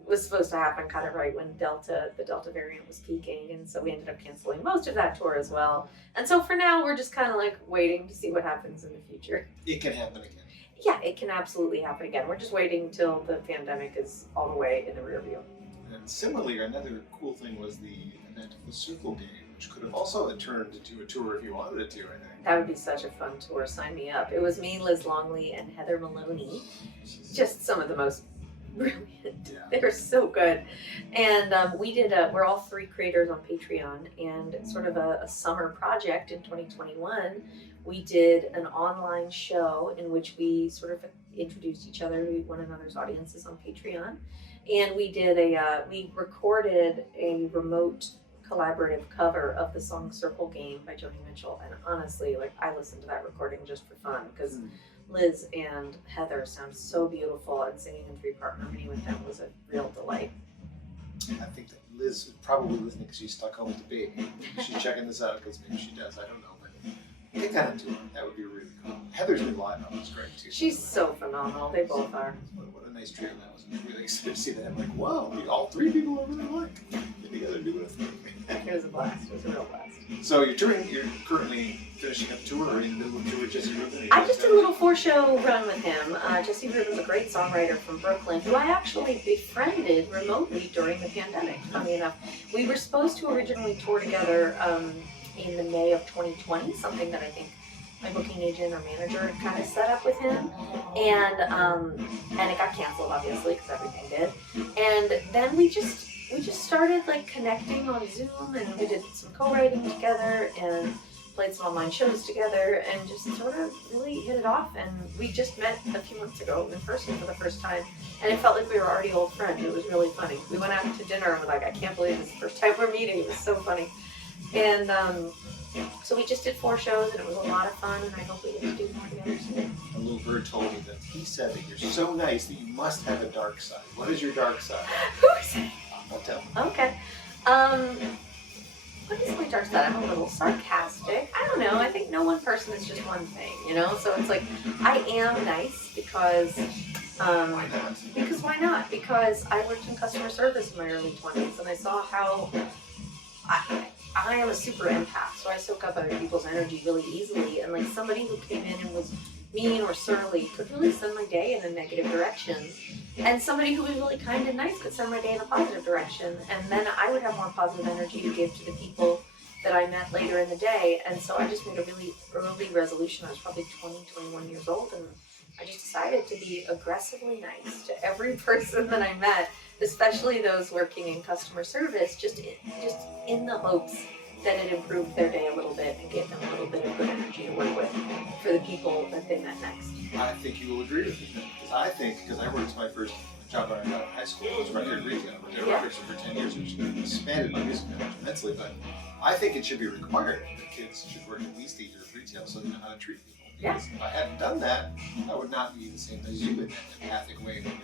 was supposed to happen kind of right when the Delta variant was peaking, and so we ended up canceling most of that tour as well. And so for now, we're just kind of like waiting to see what happens in the future. It can happen again. Yeah, it can absolutely happen again. We're just waiting till the pandemic is all the way in the rear view. And similarly, another cool thing was the event of the Circle Game, which could have also turned into a tour if you wanted it to, I think. That would be such a fun tour. Sign me up. It was me, Liz Longley, and Heather Maloney. Just some of the most brilliant. Yeah. They were so good. And we're all 3 creators on Patreon, and sort of a summer project in 2021. We did an online show in which we sort of introduced each other to one another's audiences on Patreon. And we recorded a remote collaborative cover of the song Circle Game by Joni Mitchell. And honestly, I listened to that recording just for fun because Liz and Heather sound so beautiful, and singing in 3-part harmony with them was a real delight. I think that Liz is probably listening because she's stuck home with the baby. She's checking this out because maybe she does. I don't know. Take that into her. That would be really cool. Heather's new live album is great too. She's so phenomenal. They both are. What a nice trio that was. I'm really excited to see that. I'm like, wow, all 3 people I really like get together and do a thing. It was a blast. It was a real blast. So you're currently finishing up a tour, or in the middle of a tour with Jesse Rubin? I just did a little 4-show run with him. Jesse Rubin's a great songwriter from Brooklyn, who I actually befriended remotely during the pandemic, funny enough. We were supposed to originally tour together in the May of 2020, something that I think my booking agent or manager had kind of set up with him, and it got canceled obviously because everything did. And then we just started connecting on Zoom, and we did some co-writing together and played some online shows together, and just sort of really hit it off. And we just met a few months ago in person for the first time, and it felt like we were already old friends. It was really funny. We went out to dinner and we're like, I can't believe it's the first time we're meeting. It was so funny. And so we just did 4 shows, and it was a lot of fun, and I hope we get to do more together soon. A little bird told me that he said that you're so nice that you must have a dark side. What is your dark side? Who is it? I'll tell him. Okay. What is my dark side? I'm a little sarcastic. I don't know. I think no one person is just one thing, So it's like, I am nice because Why not? Because why not? Because I worked in customer service in my early 20s, and I saw how I am a super empath, so I soak up other people's energy really easily, and somebody who came in and was mean or surly could really send my day in a negative direction, and somebody who was really kind and nice could send my day in a positive direction, and then I would have more positive energy to give to the people that I met later in the day. And so I just made a really early resolution. I was probably 20, 21 years old, and I just decided to be aggressively nice to every person that I met, especially those working in customer service, just in the hopes that it improved their day a little bit and gave them a little bit of good energy to work with for the people that they met next. I think you will agree with me, because I worked my first job when I got out of high school was record retail. I worked at a record store for 10 years, which expanded my music knowledge immensely, but I think it should be required that kids should work at least a year of retail so they know how to treat people. Because if I hadn't done that, I would not be the same as you in that empathic way when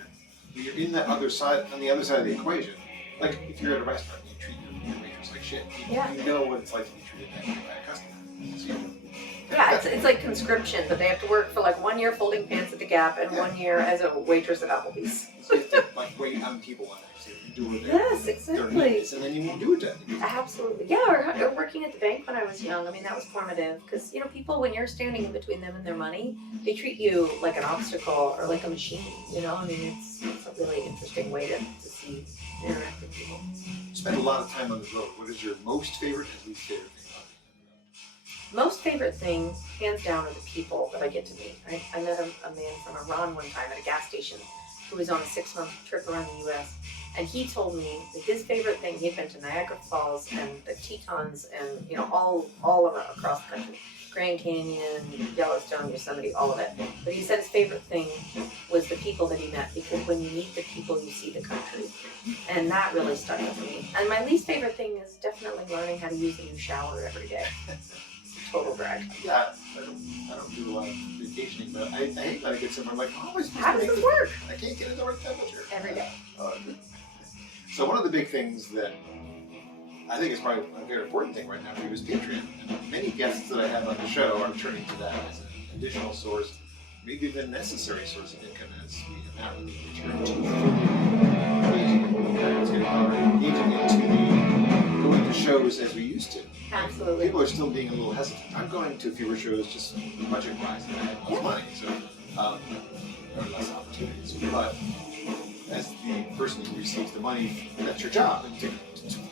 you're in that other side, on the other side of the equation. Like if you're at a restaurant and you treat your waitress like shit, you know what it's like to be treated that way by a customer. So, it's like conscription, but they have to work for like 1 year folding pants at the Gap and 1 year as a waitress at Applebee's. So you have to wait on people on actually do it. Yes, exactly. And then you won't do it to them. Absolutely. Yeah, or working at the bank when I was young. I mean, that was formative because, people, when you're standing in between them and their money, they treat you like an obstacle or like a machine, I mean, it's a really interesting way to see interact with people. You spend a lot of time on the road. What is your most favorite and least favorite thing? Most favorite thing, hands down, are the people that I get to meet. I met a man from Iran one time at a gas station who was on a 6-month trip around the U.S. And he told me that his favorite thing, he'd been to Niagara Falls and the Tetons and, all across the country. Grand Canyon, Yellowstone, Yosemite, all of it. But he said his favorite thing was the people that he met, because when you meet the people, you see the country. And that really stuck with me. And my least favorite thing is definitely learning how to use a new shower every day. Total brag. Yeah, I don't do a lot of vacationing, but I hate when I get somewhere. I'm like, how does this work? I can't get it the right temperature. Every day. So one of the big things that I think is probably a very important thing right now for you is Patreon. And many guests that I have on the show are turning to that as an additional source, maybe the necessary source of income, as we have not really returned to engaging into going to shows as we used to. Absolutely. People are still being a little hesitant. I'm going to fewer shows just budget-wise, and I have less money, so there are less opportunities. But as the person who receives the money, that's your job. And to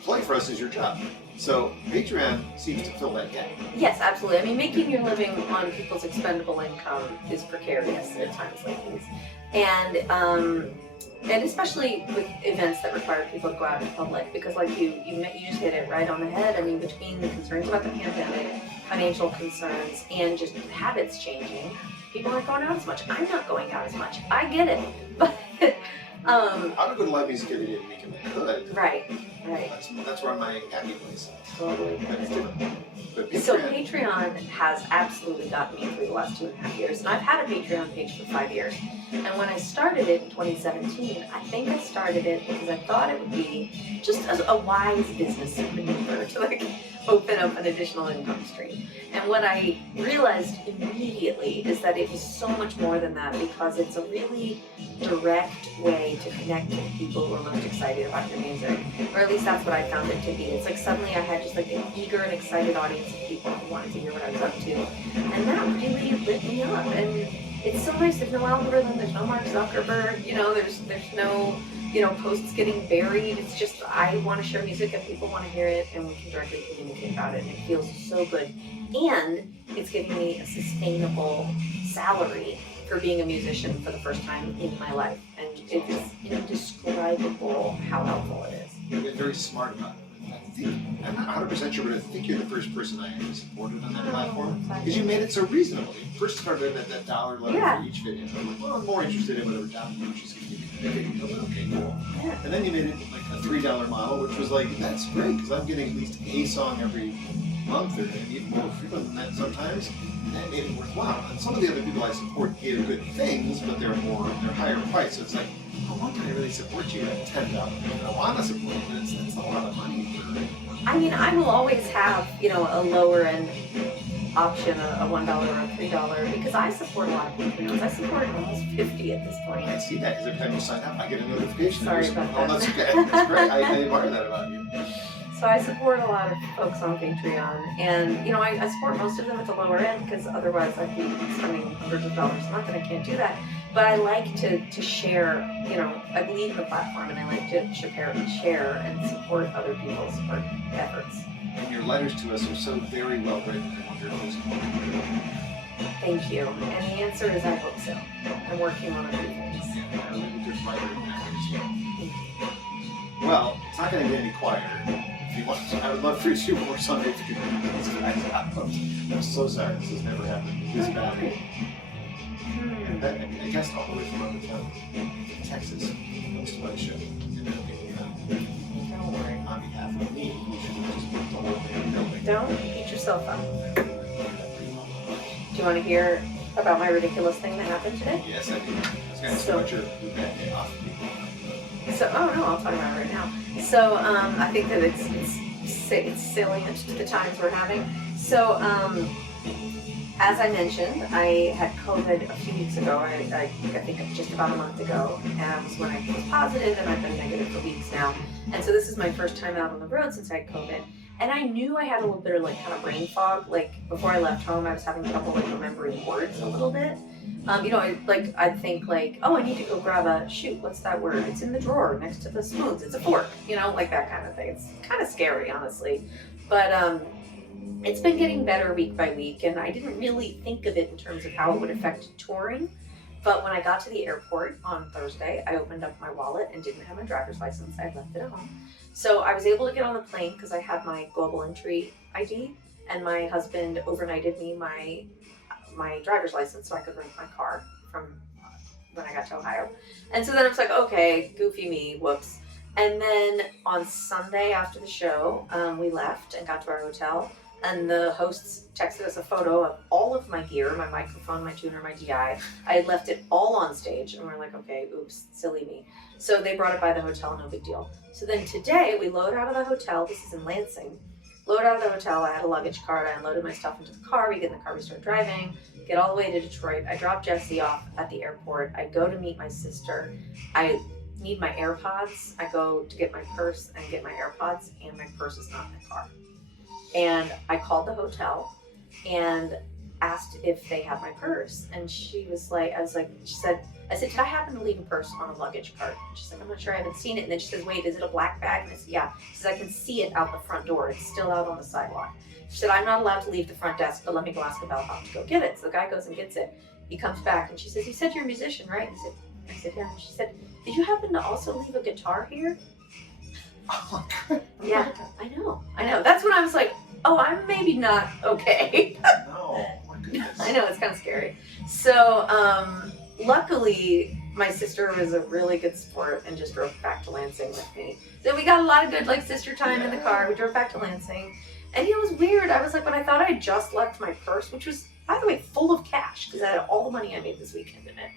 play for us is your job. So Patreon seems to fill that gap. Yes, absolutely. I mean, making your living on people's expendable income is precarious at times like these. And especially with events that require people to go out in public, because like you just hit it right on the head. I mean, between the concerns about the pandemic, financial concerns, and just habits changing, people aren't going out as much. I'm not going out as much. I get it. But I would go to live music every day of the week if I could. Right. That's where my happy place. Totally. That's different. But Patreon, So Patreon has absolutely gotten me through the last 2.5 years. And I've had a Patreon page for 5 years. And when I started it in 2017, I think I started it because I thought it would be just a wise business maneuver to open up an additional income stream. And what I realized immediately is that it was so much more than that, because it's a really direct way to connect with people who are most excited about your music. Or at least that's what I found it to be. It's like suddenly I had just like an eager and excited audience of people who wanted to hear what I was up to. And that really lit me up. And it's so nice. There's no algorithm, there's no Mark Zuckerberg, there's no, posts getting buried. It's just, I want to share music and people want to hear it, and we can directly communicate about it. And it feels so good. And it's giving me a sustainable salary for being a musician for the first time in my life. And it's indescribable how helpful it is. You've been very smart about it. I'm not 100% sure, but I think you're the first person I actually supported on that platform, because you made it so reasonable. You first started at that $1 level for each video. I'm like, well, I'm more interested in whatever job she's going to give me. Okay, cool. Yeah. And then you made it like a $3 model, which was like, that's great, because I'm getting at least a song every month, or even more frequent than that sometimes. And that made it worthwhile. And some of the other people I support gave good things, but they're higher price. So it's like, how can I really support you at $10? I want to support you, but it's a lot of money. I mean, I will always have, a lower end option, a $1 or a $3, because I support a lot of Patreons. I support almost 50 at this point. I see that, because every time you sign up, I get a notification. Sorry about that. Oh, that's okay. That's great. I admire that about you. So I support a lot of folks on Patreon, and I support most of them at the lower end, because otherwise I'd be spending hundreds of dollars a month, and I can't do that. But I like to share, I believe in the platform, and I like to share and support other people's efforts. And your letters to us are so very well written. I wonder if there's Thank you. And the answer is I hope so. I'm working on a few things. Yeah, I really just write it that way as well. Thank you. Well, it's not going to get any quieter. If you want, I would love for you to do more Sunday if you could do these guys. I'm so sorry. This has never happened. Busy guy. And that, I guess all the way from other town, Texas, comes to my show. Don't worry. On behalf of me, you should just put the whole thing in building. Don't beat yourself up. Do you want to hear about my ridiculous thing that happened today? Yes, I do. I was going to say about your bad day off. So, oh no, I'll talk about it right now. So, I think that it's salient to the times we're having. So, as I mentioned, I had COVID a few weeks ago. I think just about a month ago, and that was when I was positive, and I've been negative for weeks now. And so this is my first time out on the road since I had COVID. And I knew I had a little bit of kind of brain fog. Before I left home, I was having trouble remembering words a little bit. I'd think oh, I need to go grab what's that word? It's in the drawer next to the spoons. It's a fork, that kind of thing. It's kind of scary, honestly. But it's been getting better week by week, and I didn't really think of it in terms of how it would affect touring. But when I got to the airport on Thursday, I opened up my wallet and didn't have my driver's license. I had left it at home. So I was able to get on the plane because I had my global entry ID, and my husband overnighted me my driver's license so I could rent my car from when I got to Ohio. And so then I was like, okay, goofy me, whoops. And then on Sunday after the show, we left and got to our hotel, and the hosts texted us a photo of all of my gear, my microphone, my tuner, my DI. I had left it all on stage, and we're like, okay, oops, silly me. So they brought it by the hotel, no big deal. So then today, we load out of the hotel, this is in Lansing, load out of the hotel, I had a luggage cart, I unloaded my stuff into the car, we get in the car, we start driving, get all the way to Detroit, I drop Jessie off at the airport, I go to meet my sister, I need my AirPods, I go to get my purse and get my AirPods, and my purse is not in the car. And I called the hotel and asked if they had my purse, and she said, I said, did I happen to leave a purse on a luggage cart? She's like, I'm not sure, I haven't seen it. And then she says, wait, is it a black bag? And I said, yeah. She says, I can see it out the front door. It's still out on the sidewalk. She said, I'm not allowed to leave the front desk, but let me go ask the bellhop to go get it. So the guy goes and gets it. He comes back and she says, you said you're a musician, right? I said, yeah. And she said, did you happen to also leave a guitar here? Oh my God. Yeah, I know. That's when I was like, oh, I'm maybe not okay. No, my goodness. I know, it's kind of scary. So, luckily, my sister was a really good sport and just drove back to Lansing with me. So we got a lot of good sister time in the car. We drove back to Lansing. And it was weird. I was like, when I thought I had just left my purse, which was, by the way, full of cash, because I had all the money I made this weekend in it,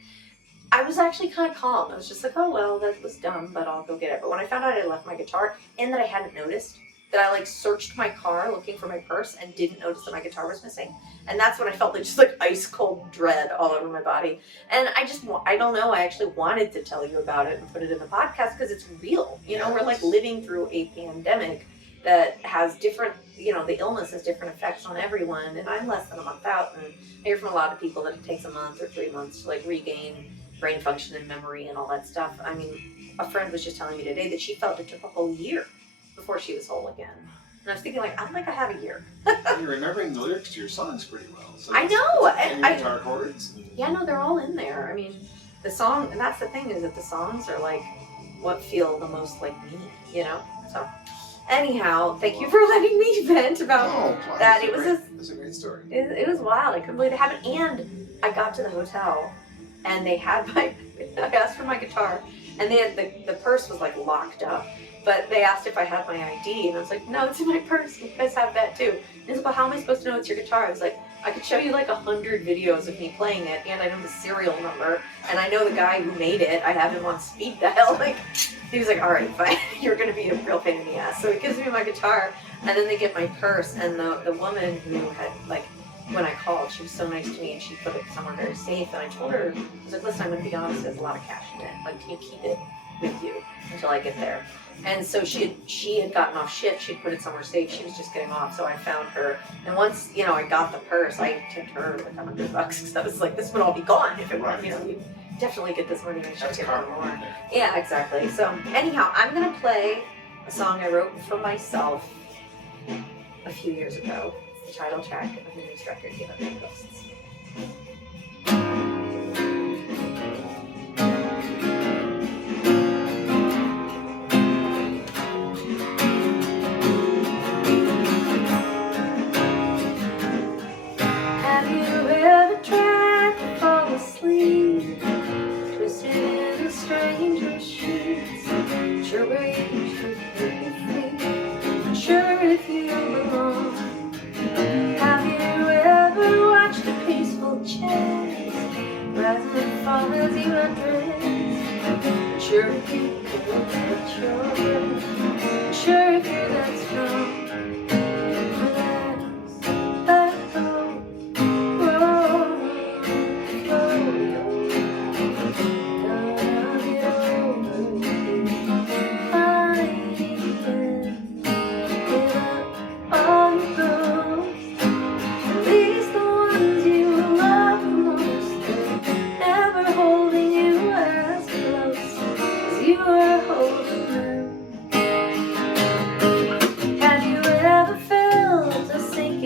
I was actually kind of calm. I was just like, oh, well, that was dumb, but I'll go get it. But when I found out I left my guitar and that I hadn't noticed, that I searched my car looking for my purse and didn't notice that my guitar was missing. And that's when I felt just ice cold dread all over my body. And I don't know, I actually wanted to tell you about it and put it in the podcast because it's real. We're living through a pandemic that has different, the illness has different effects on everyone. And I'm less than a month out, and I hear from a lot of people that it takes a month or 3 months to regain brain function and memory and all that stuff. I mean, a friend was just telling me today that she felt it took a whole year before she was whole again. And I was thinking, I don't think I have a year. You're remembering the lyrics to your songs pretty well. So I know. And your guitar chords. Yeah, no, they're all in there. I mean, the song, and that's the thing, is that the songs are what feel the most like me, So, anyhow, thank you for letting me vent about that. It was a great story. It was wild. I couldn't believe it happened. And I got to the hotel, and they had I asked for my guitar, and they had the purse was locked up. But they asked if I had my ID, and I was like, no, it's in my purse. You guys have that too. And he's like, well, how am I supposed to know it's your guitar? I was like, I could show you 100 videos of me playing it, and I know the serial number, and I know the guy who made it. I have him on speed dial. He was like, all right, fine. You're going to be a real pain in the ass. So he gives me my guitar, and then they get my purse, and the woman who had, when I called, she was so nice to me, and she put it somewhere very safe, and I told her, I was like, listen, I'm going to be honest, there's a lot of cash in it. Can you keep it with you until I get there? And so she had gotten off shift. She'd put it somewhere safe. She was just getting off. So I found her. And once, I got the purse, I tipped her $100 because I was like, this would all be gone if it weren't, definitely get this morning and That's check it karma out right more. there. Yeah, exactly. So anyhow, I'm gonna play a song I wrote for myself a few years ago. It's the title track of the newest record, Give Up Your Ghosts. Have you ever tried to fall asleep, twisted in a stranger's sheets? Sure where you should be, sure if you belong. Have you ever watched a peaceful chase rise and fall as you undress? Sure if you could catch your breath, sure if you're that strong.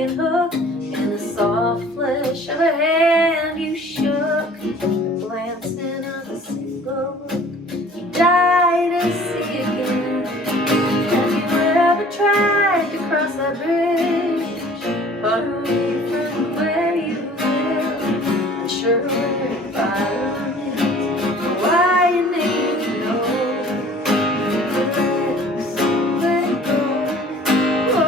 Hook in the soft flesh of a hand you shook, glancing of a single look you died to see again. Have you ever tried to cross that bridge, far away from where you live, unsure where your bottom is, or why you need to know? Let go. Oh.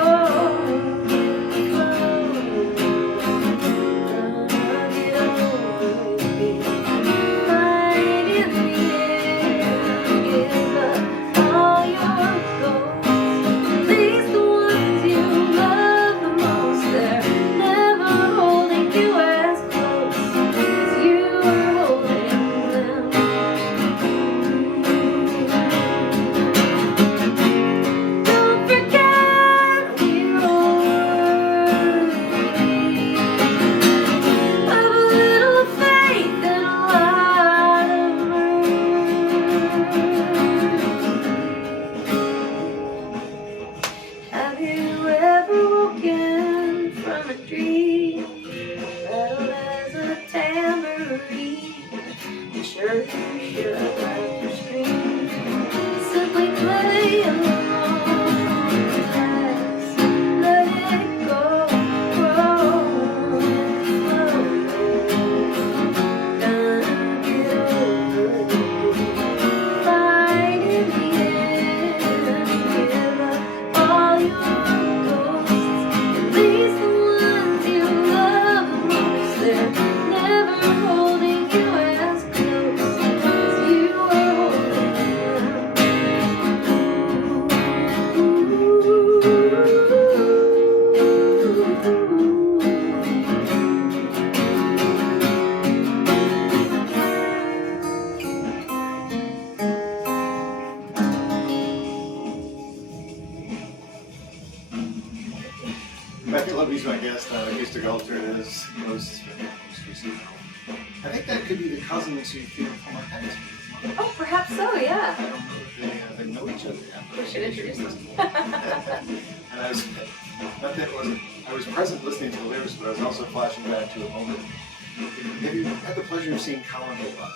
Have you ever woken from a dream, rattled as a tambourine? Sure you should like your scream, simply play along. Relax, let it go, roll and flow. Gonna get over you, fight in the end, give up all your ghosts, at least the ones you love the most. They're never holding you as close as you are holding them. Rebecca Loebe's my guest on Acoustic Alternatives. Most recently. I think that could be the cousins who came from our past. Oh, perhaps so, yeah. I don't know if they know each other yet. We should introduce them. And I was, not that it wasn't, I was present listening to the lyrics, but I was also flashing back to a moment. Have you had the pleasure of seeing Colin Loebe?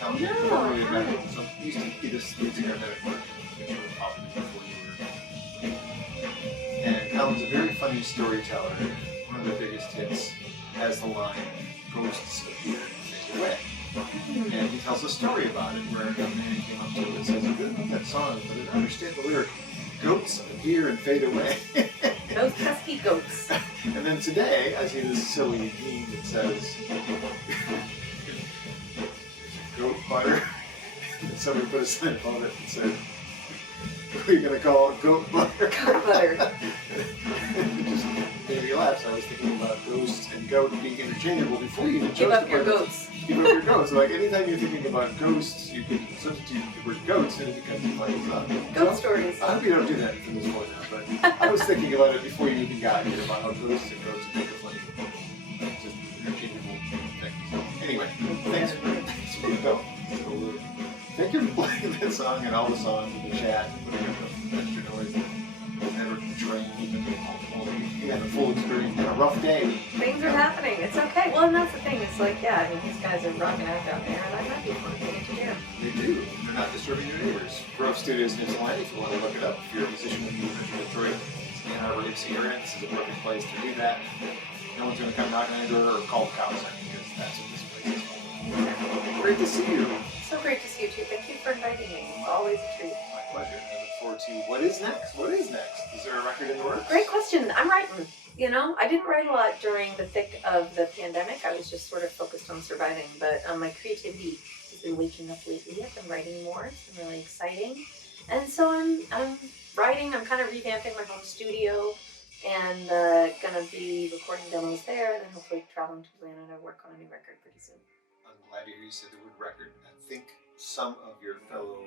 Colin, No, before we I met, haven't. so he used to be this lead singer that I worked with probably before you were. And Colin's a very funny storyteller. One of their biggest hits has the line, "Ghosts appear and fade away." And he tells a story about it where a young man came up to him and says, "I really love that song, but I don't understand the lyric. Goats appear and fade away." Those pesky goats. And then today, I see this silly meme that says, "Goat butter." And somebody put a sign on it and said, "What are you going to call it? Goat butter?" Goat butter. It just made me laugh. So I was thinking about ghost and goat being interchangeable before you even Give chose up the your word. goats. Give up your goats. So like anytime you're thinking about ghosts, you can substitute the word goats and it becomes like Goat stories. I hope you don't do that from this point on, but I was thinking about it before you even got here about how ghosts and goats make a funny, just interchangeable thing. So anyway, thanks. Go. Thank you for playing that song and all the songs in the chat and putting up the extra noise. Never trained. You had a full experience. You had a rough day. Things are happening. It's okay. Well, and that's the thing. It's like, yeah, I mean, these guys are rocking out down there, and I'm happy for them. They get to jam. They do. They're not disturbing your neighbors. Grove Studios in Ypsilanti, if you want to look it up. If you're a musician in the Detroit, Ann Arbor, Ypsi area, this is a perfect place to do that. No one's going to come knocking on your door or call the cops on you because that's what this place is for. Great to see you. So great to see you too. Thank you for inviting me. It's always a treat. My pleasure. I look forward to what is next. What is next? Is there a record in the works? Great question. I'm writing. You know, I didn't write a lot during the thick of the pandemic. I was just sort of focused on surviving. But my creativity has been waking up lately. I've been writing more. It's been really exciting. And so I'm writing. I'm kind of revamping my home studio and gonna be recording demos there, and then hopefully traveling to Atlanta to work on a new record pretty soon. I'm glad to hear you said the word record. I think some of your fellow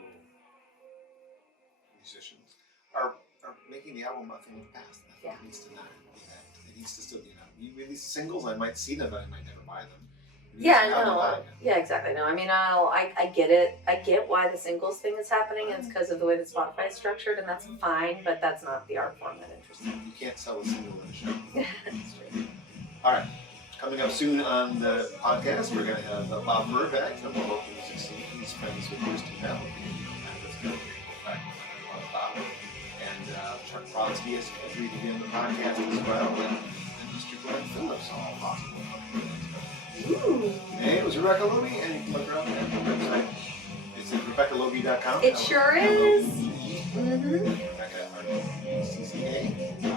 musicians are making the album a thing of the past. I think it needs to not be that. It needs to still be enough. You release singles, I might see them, but I might never buy them. Yeah, no, yeah, exactly. No, I mean, I get it. I get why the singles thing is happening. It's because of the way that Spotify is structured, and that's fine. But that's not the art form that interests me. You can't sell a single in a show. That's true. All right, coming up soon on the podcast, we're going to have Bob Murr back from the local music scene. He's friends with Kristen Bell. And Chuck Brodsky has agreed to be on the podcast as well, and Mr. Glenn Phillips, all possible. Ooh. Hey, it was Rebecca Loebe, and you can look her up at the website. Is it RebeccaLoebe.com? It sure is. Rebecca, RCCA.